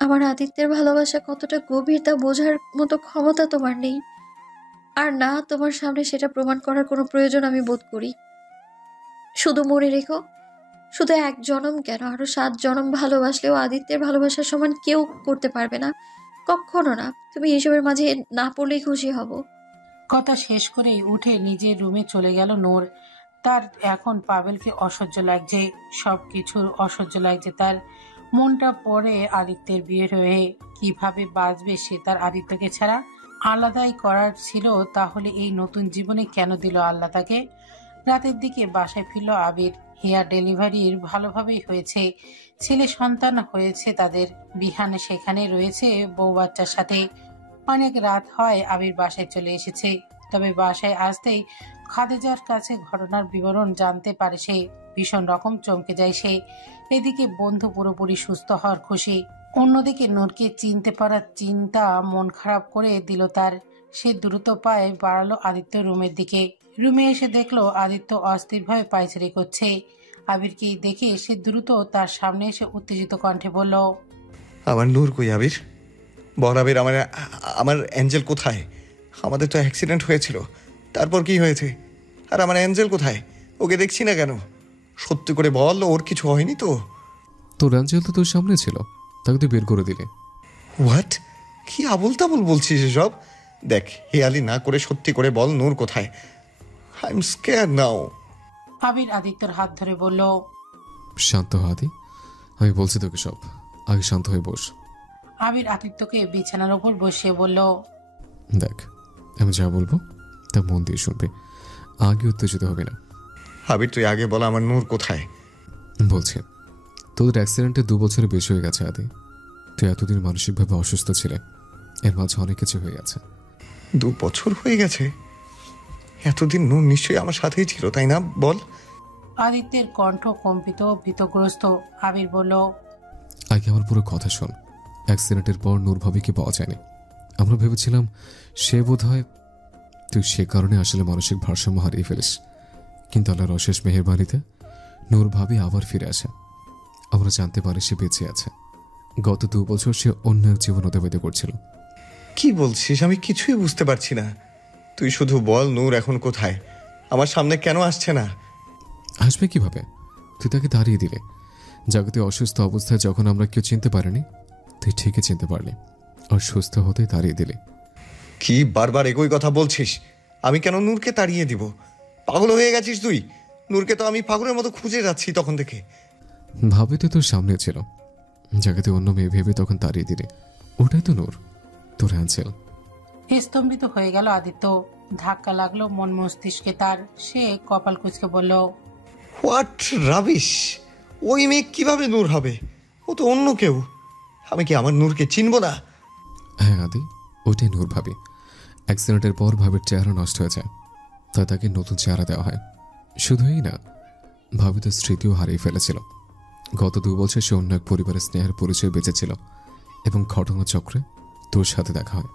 আমার আদিত্যের ভালোবাসা কতটা গভীর তা বোঝার মতো ক্ষমতা তোমার নেই। আর না, তোমার সামনে সেটা প্রমাণ করার কোনো প্রয়োজন আমি বোধ করি। শুধু মনে রেখো, শুধু এক জনম কেন, আরো 7 জনম ভালোবাসলেও আদিত্যের ভালোবাসার সমান কেউ করতে পারবে না, কখনো না। তুমি এসবের মাঝে না পড়লেই খুশি হব। কথা শেষ করেই উঠে নিজের রুমে চলে গেল নূর। তার এখন পাভেলকে অসহ্য লাগছে, সবকিছুর অসহ্য লাগছে তার। মনটা পড়ে আদিত্যের বিয়ে হয়ে কিভাবে বাঁচবে সে তার আদিত্যকে ছাড়া। আলাদাই করার ছিল, তাহলে এই নতুন জীবনে কেন দিল আল্লাহ তাকে? রাতের দিকে বাসায় ফিরল আবির। হেয়ার ডেলিভারির ভালোভাবেই হয়েছে, ছেলে সন্তান হয়েছে তাদের। বিহান সেখানে রয়েছে বউ বাচ্চার সাথে। অনেক রাত হয় আবির বাসায় চলে এসেছে। তবে বাসায় আসতেই খাদিজার কাছে ঘটনার বিবরণ জানতে পারে সে। ভীষণ রকম চমকে যায় সে। এদিকে বন্ধু পুরোপুরি সুস্থ হওয়ার খুশি, অন্যদিকে নূরকে চিনতে পারার চিন্তা মন খারাপ করে দিল তার। সে দ্রুত পায়ে বাড়ালো আদিত্য রুমের দিকে। রুমে এসে দেখলো আদিত্য অস্থিরভাবে পায়চারি করছে। আবিরকে দেখে সে দ্রুত তার সামনে এসে উত্তেজিত কণ্ঠে বলল, আমার নূর কই আবির? বল আবির, আমার আমার অ্যাঞ্জেল কোথায়? আমাদের তো অ্যাক্সিডেন্ট হয়েছিল, তারপর কি হয়েছে? আর আমার অ্যাঞ্জেল কোথায়? ওকে দেখছি না কেন? সত্যি করে বল, ওর কিছু হয়নি তো? তোর অ্যাঞ্জেল তো তোর সামনে ছিল, তাকে তুই বের করে দিলে। হোয়াট? কি আবল তাবল বলছিস এসব? দেখ, হেয়ালি না করে সত্যি করে বল, নূর কোথায়? আই এম স্কেয়ার নাও। আবির আদিত্যর হাত ধরে বলল, শান্ত হ আদি, আমি বলছি তোকে সব। আগে শান্ত হয়ে বস। আবির আদিত্যকে বিছানার ওপর বসিয়ে বলল, দেখ, আমি যা বলবো তা মন দিয়ে শুনবে, আগে উত্তেজিত হবে না। আবির, তুই আগে বল আমার নূর কোথায়? বলছি, তোদের অ্যাক্সিডেন্টে 2 বছরের বেশি হয়ে গেছে আদি। তুই এতদিন মানসিকভাবে অসুস্থ ছিলে, এর মাঝে অনেক কিছু হয়ে গেছে। 2 বছর হয়ে গেছে? এতদিন নূর নিশ্চয়ই আমার সাথেই ছিল, তাই না? বল। আদিত্যের কণ্ঠ কম্পিত ভীতগ্রস্ত। আবির বলল, আগে আমার পুরো কথা শোন। অ্যাক্সিডেন্টের পর নূর ভাবিকে পাওয়া যায়নি। আমরা ভেবেছিলাম সে বোধ হয়, তুই সে কারণে আসলে মানসিক ভারসাম্য হারিয়ে ফেলিস। কিন্তু আল্লাহর অশেষ মেহেরবানিতে নূর ভাবি আবার ফিরে আসে। আমরা জানতে পারি সে বেঁচে আছে। গত 2 বছর সে অন্য এক জীবন অতিবাহিত করছিল। কি বলছিস? আমি কিছুই বুঝতে পারছি না। তুই শুধু বল, নূর এখন কোথায়? আমার সামনে কেন আসছে না? আসবে কিভাবে? তুই তাকে দাঁড়িয়ে দিলে। জাগতে অসুস্থ অবস্থায় যখন আমরা কেউ চিনতে পারিনি, তুই ঠিকই চিনতে পারলি, আর সুস্থ হতে দাঁড়িয়ে দিলি। কি বারবার একই কথা বলছিস? আমি কেন নূরকে তাড়িয়ে দিব? পাগল হয়ে গেছিস তুই? নূরকে তো আমি পাগলের মতো খুঁজে যাচ্ছি তখন থেকে। ভাবে তো তোর সামনে ছিল, জায়গাতে অন্য মেয়ে ভেবে তখন তাড়িয়ে দিলে। ওটাই তো নূর, তোর অ্যাঞ্জেল। স্তম্ভিত হয়ে গেল আদিত্য। ধাক্কা লাগলো মন মস্তিষ্কে তার। সে কপাল কুঁচকে বলল, হোয়াট রাবিশ! ওই মেয়ে কিভাবে নূর হবে? ও তো অন্য কেউ। আমি কি আমার নূরকে চিনব না? হ্যাঁ আদি, ওইটাই নূর ভাবি। অ্যাক্সিডেন্টের পর ভাবির চেহারা নষ্ট হয়ে যায়, তাই তাকে নতুন চেহারা দেওয়া হয়। শুধুই না, ভাবি তো স্মৃতিও হারিয়ে ফেলেছিল। গত 2 বছর সে অন্য এক পরিবারের স্নেহের পরিচয় বেঁচেছিল, এবং ঘটনাচক্রে তোর সাথে দেখা হয়।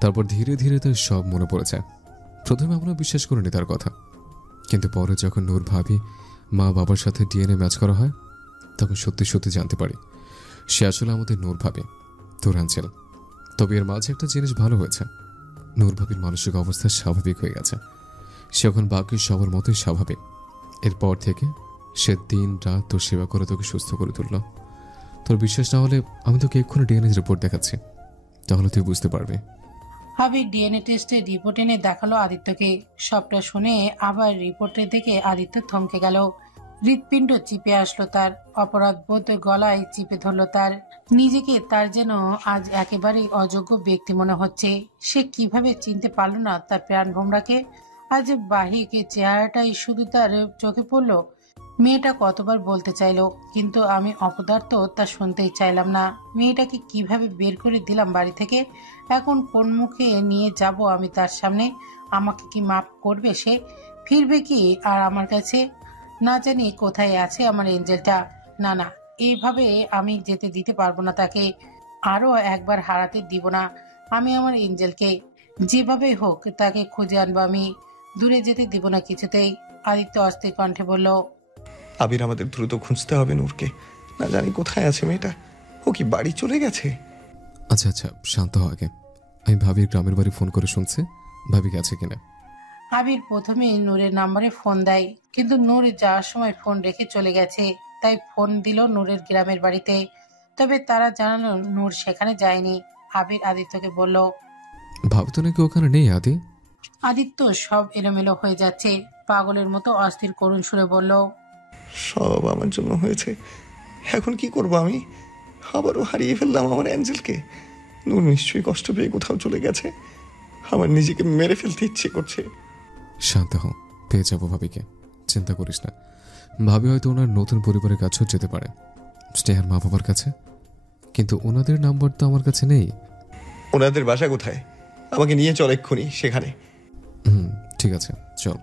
তারপর ধীরে ধীরে তার সব মনে পড়ে যায়। প্রথমে আমরা বিশ্বাস করিনি তার কথা, কিন্তু পরে যখন নূর ভাবি মা বাবার সাথে ডিএনএ ম্যাচ করা হয়, তখন সত্যি সত্যি জানতে পারি সে আসলে আমাদের নূর ভাবি, তোর অ্যাঞ্জেল। তবে এর মাঝে একটা জিনিস ভালো হয়েছে, নূর ভাবির মানসিক অবস্থা স্বাভাবিক হয়ে গেছে। সে এখন বাকি সবার মতোই স্বাভাবিক। এরপর থেকে সে দিন রাত তোর সেবা করে তোকে সুস্থ করে তুলল। তোর বিশ্বাস না হলে আমি তোকে এক্ষুনি ডিএনএ রিপোর্ট দেখাচ্ছি, তাহলে তুই বুঝতে পারবি। আবির ডিএনএ টেস্টের রিপোর্ট এনে দেখালো আদিত্যকে। সবটা শুনে আবার রিপোর্টের দিকে আদিত্য থমকে গেল। হৃৎপিণ্ড চিপে আসলো তার। অপরাধ বোধ গলায় চিপে ধরলো তার। নিজেকে তার যেন আজ একেবারেই অযোগ্য ব্যক্তি মনে হচ্ছে। সে কিভাবে চিনতে পারল না তার প্রাণ ভোমরাকে? আজ বাহিক চেহারাটাই শুধু তার চোখে পড়লো। মেয়েটা কতবার বলতে চাইলো, কিন্তু আমি অপদার্থ তা শুনতেই চাইলাম না। মেয়েটাকে কিভাবে বের করে দিলাম বাড়ি থেকে? এখন কোন মুখে নিয়ে যাব আমি তার সামনে? আমাকে কি মাফ করবে সে? ফিরবে কি আর আমার কাছে? না জানি কোথায় আছে আমার এঞ্জেলটা। না না, এইভাবে আমি যেতে দিতে পারবো না তাকে। আরো একবার হারাতে দিব না আমি আমার এঞ্জেলকে। যেভাবে হোক তাকে খুঁজে আনবো আমি। দূরে যেতে দিব না কিছুতেই। আদিত্য অস্থির কণ্ঠে বলল, আবির, আমাদের দ্রুত খুঁজতে হবে নূরকে। না জানি কোথায় আছে মেয়েটা। ও কি বাড়ি চলে গেছে? আচ্ছা আচ্ছা, শান্ত হও আগে। আমি ভাবির গ্রামের বাড়ি ফোন করে শুনছি ভাবি গেছে কিনা। আবির প্রথমে নূরের নাম্বারে ফোন দেয়, কিন্তু নূর যাওয়ার সময় ফোন রেখে চলে গেছে। তাই ফোন দিল নূরের গ্রামের বাড়িতে। তবে তারা জানালো নূর সেখানে যায়নি। আবির আদিত্যকে বলল। ভাবি তো নাকি ওখানে নেই আদি। আদিত্য সব এলোমেলো হয়ে যাচ্ছে, পাগলের মতো অস্থির করুণ সুরে বলল। সব আমার জন্য হয়েছে, এখন কি করব আমি? আবারও হারিয়ে ফেললাম আমার অ্যাঞ্জেলকে। নূর নিশ্চয়ই কষ্ট পেয়ে কোথাও চলে গেছে। আমার নিজেকে মেরে ফেলতে ইচ্ছে করছে। শান্ত হও, পেয়ে যাবো ভাবিকে, চিন্তা করিস না। ভাবি হয়তো ওনার নতুন পরিবারের কাছেও যেতে পারে, স্নেহার মা বাবার কাছে। কিন্তু ওনাদের নাম্বার তো আমার কাছে নেই। ওনাদের বাসা কোথায়? আমাকে নিয়ে চল এক্ষুনি সেখানে। ঠিক আছে, চল।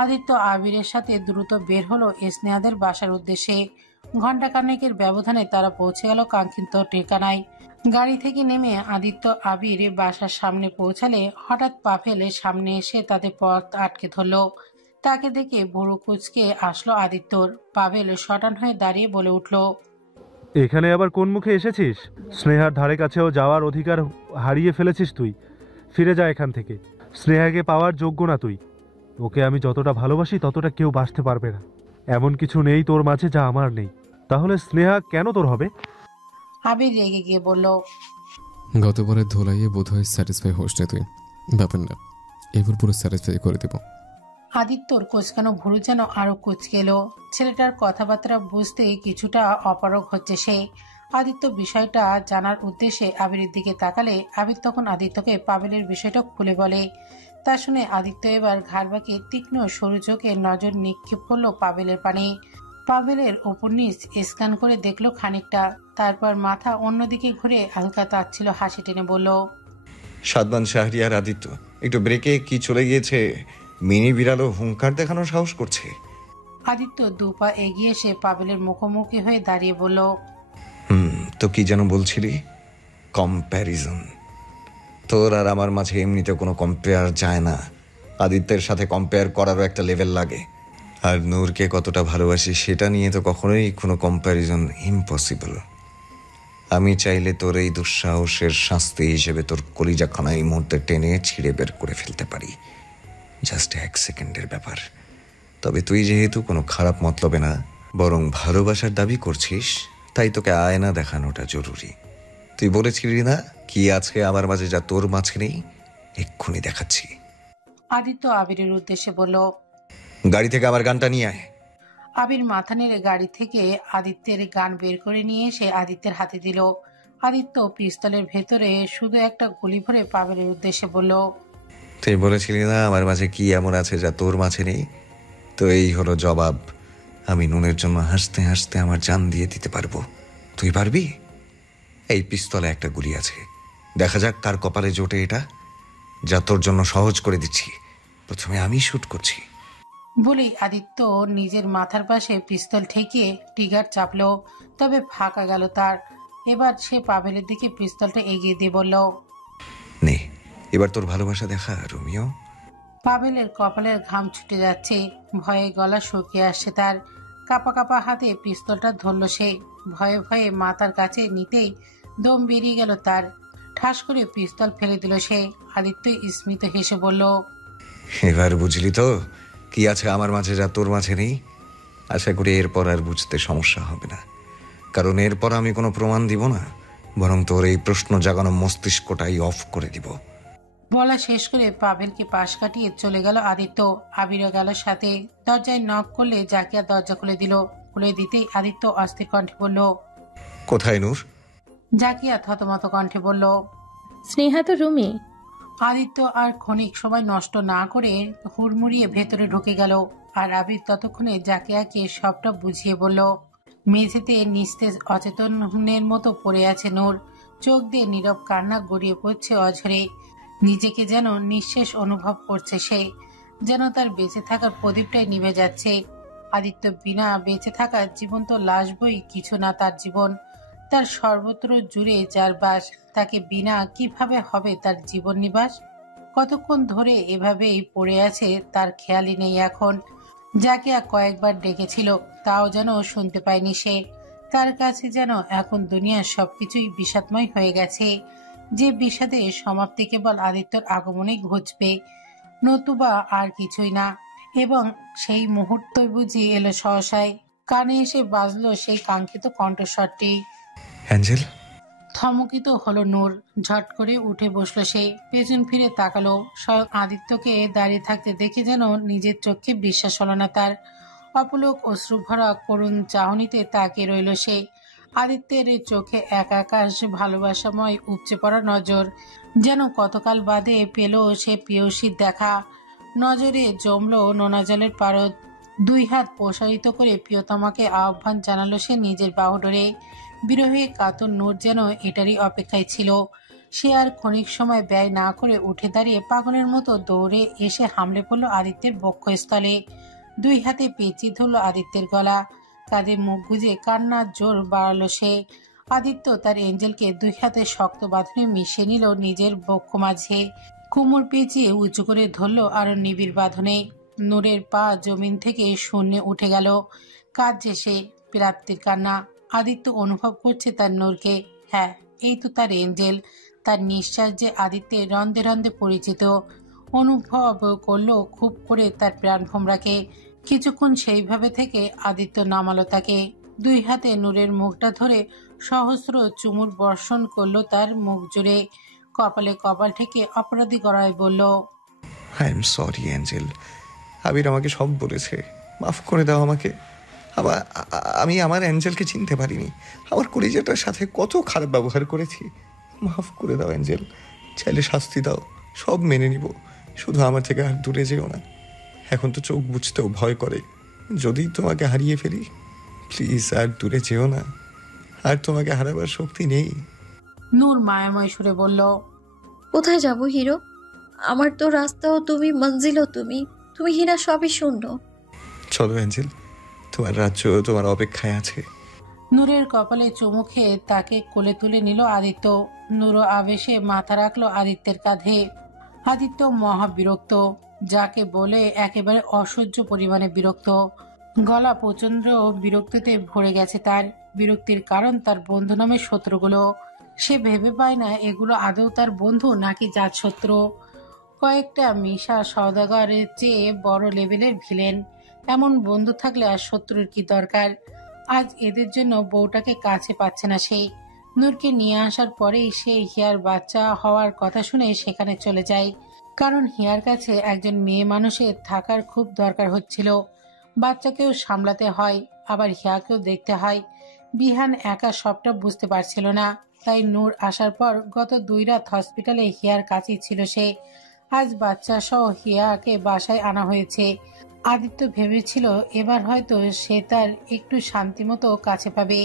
আদিত্য আবিরের সাথে দ্রুত বের হলো স্নেহাদের বাসার উদ্দেশ্যে। ঘণ্টাখানেকের ব্যবধানে তারা পৌঁছে গেল কাঙ্ক্ষিত ঠিকানায়। গাড়ি থেকে নেমে আদিত্য আবির বাসার সামনে পৌঁছালে হঠাৎ পাভেলের সামনে এসে তাদের পথ আটকে ধরল। তাকে দেখে ভুরু কুঁচকে আসলো আদিত্যর। পাভেল শটান হয়ে দাঁড়িয়ে বলে উঠল। এখানে আবার কোন মুখে এসেছিস? স্নেহার ধারে কাছেও যাওয়ার অধিকার হারিয়ে ফেলেছিস তুই। ফিরে যা এখান থেকে। স্নেহাকে পাওয়ার যোগ্য না তুই। ওকে আমি যতটা ভালোবাসি ততটা কেউ বাঁচতে পারবে না। এমন কিছু নেই তোর মাঝে যা আমার নেই। তাহলে স্নেহা কেন তোর হবে? আবির রেগে গিয়ে বলল। গতবারের ধোলাইয়ে বোধ হয় স্যাটিসফাই হোস না তুই। ব্যাপার না, এবার পুরো স্যাটিসফাই করে দেব। আদিত্যর কোচকানো ভুরু যেন আরো কুচকে এলো। ছেলেটার কথাবার্তা বুঝতে কিছুটা অপারগ হচ্ছে সে। আদিত্য বিষয়টা জানার উদ্দেশ্যে আবিরের দিকে তাকালে আবির তখন আদিত্যকে পাভেলের বিষয়টা খুলে বলে। তা শুনে আদিত্য এবার ঘাড় বাঁকিয়ে তীক্ষ্ণ সরু চোখে নজর নিক্ষেপ করলো পাভেলের পানে। পাভেলের ওপর নিচ স্ক্যান করে দেখলো খানিকটা, তারপর মাথা অন্যদিকে ঘুরে হালকা তাচ্ছিল হাসি টেনে বলল। সাদমান শাহরিয়ার আদিত্য একটু ব্রেকে কি চলে গিয়েছে? মিনি বিড়ালও হুঙ্কার দেখানোর সাহস করছে। আদিত্য দুপা এগিয়ে এসে পাভেলের মুখোমুখি হয়ে দাঁড়িয়ে বলল। তো কি যেন বলছিলি? কম্প্যারিজন। তোর আর আমার মাঝে এমনিতে কোনো কম্পেয়ার যায় না। আদিত্যের সাথে কম্পেয়ার করারও একটা লেভেল লাগে। আর নূরকে কতটা ভালোবাসি সেটা নিয়ে তো কখনোই কোনো কম্প্যারিজন ইম্পসিবল। আমি চাইলে তোর এই দুঃসাহসের শাস্তি হিসেবে তোর কলিজাখানা এই মুহূর্তে টেনে ছিঁড়ে বের করে ফেলতে পারি। জাস্ট 1 সেকেন্ডের ব্যাপার। তবে তুই যেহেতু কোনো খারাপ মতলবে না, বরং ভালোবাসার দাবি করছিস, তাই তোকে আয়না দেখানোটা জরুরি। তুই বলেছিলি না কি আছে আমার মাঝে যা তোর মাঝে নেই? এক্ষুনি দেখাচ্ছি। আদিত্য আবিরের উদ্দেশ্যে বলল। গাড়ি থেকে আমার গানটা নিয়ে আয়। আবির মাথা নেড়ে গাড়ি থেকে আদিত্যের গান বের করে নিয়ে এসে আদিত্যের হাতে দিল। আদিত্য পিস্তলের ভেতরে শুধু একটা গুলি ভরে পাভেলের উদ্দেশ্যে বলল। তুই বলেছিলি না আমার মাঝে কি এমন আছে যা তোর মাঝে নেই? তো এই হলো জবাব। আমি নুনের জন্য হাসতে হাসতে আমার জান দিয়ে দিতে পারবো। তুই পারবি? এই পিস্তলে একটা গুলি আছে, দেখা যাক কার কপালে জোটে এটা। যা তোর জন্য সহজ করে দিচ্ছি, প্রথমে আমি শুট করছি। বলেই আদিত্য নিজের মাথার পাশে পিস্তল ঠেকিয়ে ট্রিগার চাপল। তবে ফাঁকা গেল তার। এবার সে পাভেলের দিকে পিস্তলটা এগিয়ে দিয়ে বলল। নে, এবার তোর ভালোবাসা দেখা রোমিও। পাভেলের কপালের ঘাম ছুটে যাচ্ছে, ভয়ে গলা শুকিয়ে আসছে তার। কাপা কাপা হাতে পিস্তলটা ধরল সে। ভয়ে ভয়ে মাথার কাছে নিতেই দম বেরিয়ে গেল তার। ঠাস করে পিস্তল ফেলে দিল সে। আদিত্য স্মিত হেসে বলল। এবার বুঝলি তো কি আছে আমার মাঝে যা তোর মাঝে নেই? আশা করি এরপর আর বুঝতে সমস্যা হবে না, কারণ এরপর আমি কোনো প্রমাণ দিব না, বরং তোর এই প্রশ্ন জাগানো মস্তিষ্কটাই অফ করে দিব। বলা শেষ করে পাভেলকে পাশ কাটিয়ে চলে গেল আদিত্য। আবিরও গেল সাথে। দরজায় নক করলে জাকিয়া দরজা খুলে দিল। খুলে দিতেই আদিত্য অস্থির কণ্ঠে বলল। কোথায় নূর? জাকিয়া থতমত কণ্ঠে বলল। স্নেহা তো রুমে। আদিত্য আর ক্ষণিক সময় নষ্ট না করে হুড়মুড়িয়ে ভেতরে ঢুকে গেল। আর আবির ততক্ষণে জাকিয়াকে সবটা বুঝিয়ে বলল। মেঝেতে নিস্তেজ অচেতনের মতো পড়ে আছে নূর। চোখ দিয়ে নীরব কান্না গড়িয়ে পড়ছে অঝরে। নিজেকে যেন নিঃশেষ অনুভব করছে সে, যেন তার বেঁচে থাকার প্রদীপটাই নিভে যাচ্ছে। আদিত্য বিনা বেঁচে থাকা জীবন্ত লাশ বই কিছু না তার জীবন। তার সর্বত্র জুড়ে যার বাস, তাকে বিনা কিভাবে হবে তার জীবন নিবাস? কতক্ষণ ধরে এভাবেই পড়ে আছে তার খেয়ালই নেই এখন। যাকে কয়েকবার ডেকেছিল তাও যেন শুনতে পায়নি সে। তার কাছে যেন এখন দুনিয়ার সবকিছুই বিষাদময় হয়ে গেছে, যে বিষাদের সমাপ্তি কেবল আদিত্যর আগমনেই ঘটবে, নতুবা আর কিছুই না। এবং সেই মুহূর্তই বুঝি এলো সহসায়, কানে এসে বাজলো সেই কাঙ্ক্ষিত কণ্ঠস্বরটি। অ্যাঞ্জেল। থমকিত হলো নূর। ঝট করে উঠে বসলো সে, পেছন ফিরে তাকালো। স্বয়ং আদিত্যকে দাঁড়িয়ে থাকতে দেখে যেন নিজের চোখে বিশ্বাস হলো না তার। অপলক অশ্রুভরা করুণ চাহনিতে তাকিয়ে রইল সে। আদিত্যের চোখে এক আকাশ ভালোবাসাময় উপচে পড়া নজর, যেন কতকাল বাদে পেল সে প্রেয়সীর দেখা। নজরে জমলো নোনা জলের পারদ। দুই হাত প্রসারিত করে প্রিয়তমাকে আহ্বান জানালো সে নিজের বাহুডোরে। বিরহে কাতর নূর যেন এটারই অপেক্ষায় ছিল। সে আর ক্ষণিক সময় ব্যয় না করে উঠে দাঁড়িয়ে পাগলের মতো দৌড়ে এসে হামলে পড়ল আদিত্যের বক্ষস্থলে। দুই হাতে পেঁচিয়ে ধরল আদিত্যের গলা। কাঁধে মুখ গুজে কান্নার জোর বাড়ালো সে। আদিত্য তার এঞ্জেলকে দুই হাতে শক্ত বাঁধনে মিশিয়ে নিল নিজের বক্ষ মাঝে। কোমর পেঁচিয়ে উঁচু করে ধরল আরো নিবিড় বাঁধনে। নূরের পা জমিন থেকে শূন্যে উঠে গেল। কাঁদছে সে, প্রাপ্তির কান্না। আদিত্য অনুভব করছে তার নূরকে। হ্যাঁ, এই তো তার এঞ্জেল। তার নিঃশ্বাস যে আদিত্যের রন্ধে রন্ধে পরিচিত। অনুভব করলো খুব করে তার প্রাণ ভোমরাকে। কিছুক্ষণ সেইভাবে থেকে আদিত্য নামালো তাকে। দুই হাতে নূরের মুখটা ধরে সহস্র চুমুর বর্ষণ করলো তার মুখ জুড়ে। কপালে কপাল ঠেকে অপরাধী গড়ায় বলল, আই এম সরি অ্যাঞ্জেল। আবির আমাকে সব বলেছে, মাফ করে দাও আমাকে। আমি আমার অ্যাঞ্জেলকে চিনতে পারিনি। আমার কলিজাটার সাথে কত খারাপ ব্যবহার করেছি। মাফ করে দাও অ্যাঞ্জেল। চাইলে শাস্তি দাও, সব মেনে নিব। শুধু আমার থেকে আর দূরে যেও না। এখন তো চোখ বুঝতেও ভয় করে। যদি তোমাকে হারিয়ে ফেলি, প্লিজ আর দূরে যেও না। আর তোমাকে হারাবার শক্তি নেই। নূর মায়াময় সুরে বলল, কোথায় যাব হিরো? আমার তো রাস্তাও তুমি, মঞ্জিলও তুমি। তুমি হিনা সবই শূন্য। চলো অ্যাঞ্জেল, তোমার রাজ্য তোমার অপেক্ষায় আছে। নূরের কপালে চুমু খেয়ে তাকে কোলে তুলে নিল আদিত্য। নূরও আবেশে মাথা রাখলো আদিত্যের কাঁধে। আদিত্য মহা বিরক্ত, যাকে বলে একেবারে অসহ্য পরিমাণে বিরক্ত। গলা প্রচন্ড বিরক্তিতে ভরে গেছে তার। বিরক্তির কারণ তার বন্ধু নামের শত্রুগুলো। সে ভেবে পায় না এগুলো আদৌ তার বন্ধু নাকি জাত শত্রু। কয়েকটা মিশা সওদাগরের চেয়ে বড় লেভেলের ভিলেন। এমন বন্ধু থাকলে আর শত্রুর কি দরকার? আজ এদের জন্য বউটাকে কাছে পাচ্ছে না সে। নূরকে নিয়ে আসার পরেই সে হিয়ার বাচ্চা হওয়ার কথা শুনে সেখানে চলে যায়। কারণ হিয়ার কাছে একজন মেয়ে মানুষের থাকার খুব দরকার হচ্ছিল। বাচ্চাকেও সামলাতে হয়, আবার হিয়াকেও দেখতে হয়। বিহান একা সবটা বুঝতে পারছিল না। তাই নূর আসার পর গত 2 রাত হসপিটালে হিয়ার কাছেই ছিল সে। আজ বাচ্চা সহ হিয়াকে বাসায় আনা হয়েছে। আদিত্য ভেবেছিল এবার হয়তো সে তার একটু শান্তিমতো কাছে পাবে।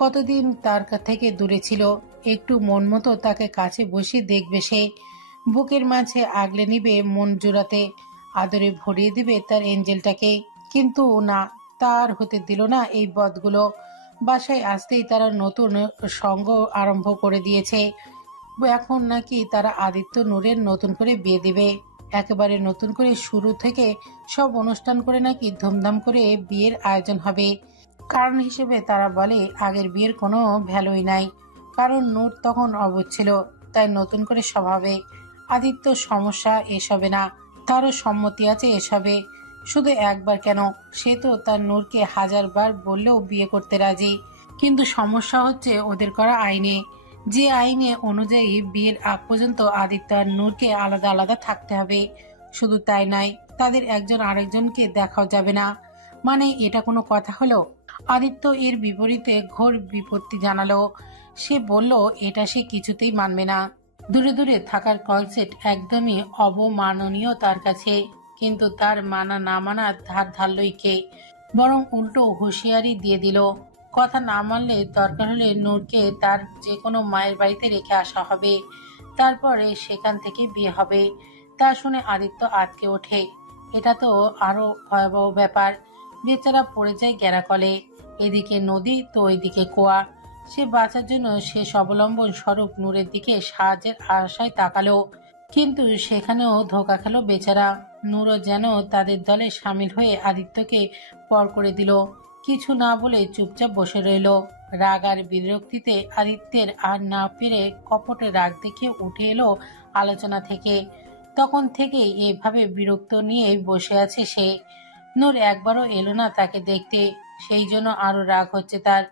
কতদিন তার থেকে দূরে ছিল, একটু মন মতো তাকে কাছে বসিয়ে দেখবে সে। বুকের মাঝে আগলে নিবে মন জোড়াতে, আদরে ভরিয়ে দিবে তার এঞ্জেলটাকে। কিন্তু না, তার হতে দিল না এই বদগুলো। বাসায় আসতেই তারা নতুন সঙ্গ আরম্ভ করে দিয়েছে। এখন নাকি তারা আদিত্য নূরের নতুন করে বিয়ে দিবে। একেবারে নতুন করে শুরু থেকে সব অনুষ্ঠান করে নাকি ধুমধাম করে বিয়ের আয়োজন হবে। কারণ হিসেবে তারা বলে আগের বিয়ের কোনো ভ্যালুই নাই, কারণ নূর তখন অবুঝ ছিল, তাই নতুন করে সব হবে। আদিত্য সমস্যা এসবে না, তারও সম্মতি আছে এসবে। শুধু একবার কেন, সে তো তার নূরকে 1000 বার বললেও বিয়ে করতে রাজি। কিন্তু সমস্যা হচ্ছে ওদের করা আইনে। যে আইনে অনুযায়ী বিয়ের আগ পর্যন্ত আদিত্য আর নূরকে আলাদা আলাদা থাকতে হবে। শুধু তাই নয়, তাদের একজন আরেকজনকে দেখাও যাবে না। মানে এটা কোনো কথা হলো? আদিত্য এর বিপরীতে ঘোর বিপত্তি জানালো। সে বলল এটা সে কিছুতেই মানবে না। দূরে দূরে থাকার কনসেপ্ট একদমই অবমাননীয় তার কাছে। কিন্তু তার মানা না মানার ধার ধারলই কে? বরং উল্টো হুঁশিয়ারি দিয়ে দিল, কথা না মানলে দরকার হলে নূরকে তার যে কোনো মায়ের বাড়িতে রেখে আসা হবে, তারপরে সেখান থেকে বিয়ে হবে। তা শুনে আদিত্য আটকে ওঠে। এটা তো আরো ভয়াবহ ব্যাপার। বেচারা পড়ে যায় গ্যারাকলে। এদিকে নদী তো ওইদিকে কুয়া। সে বাঁচার জন্য শেষ অবলম্বন স্বরূপ নূরের দিকে সাহায্যের আশায় তাকালো। কিন্তু সেখানেও ধোঁকা খেল বেচারা। নূরও যেন তাদের দলে সামিল হয়ে আদিত্যকে পর করে দিল। কিছু না বলে চুপচাপ বসে রইল। রাগ আর বিরক্তিতে আদিত্যের আর না পেরে কপটে রাগ দেখে উঠে এলো আলোচনা থেকে। তখন থেকে এভাবে বিরক্ত নিয়ে বসে আছে সে। নূর একবারও এলো না তাকে দেখতে, সেই জন্য আরো রাগ হচ্ছে তার।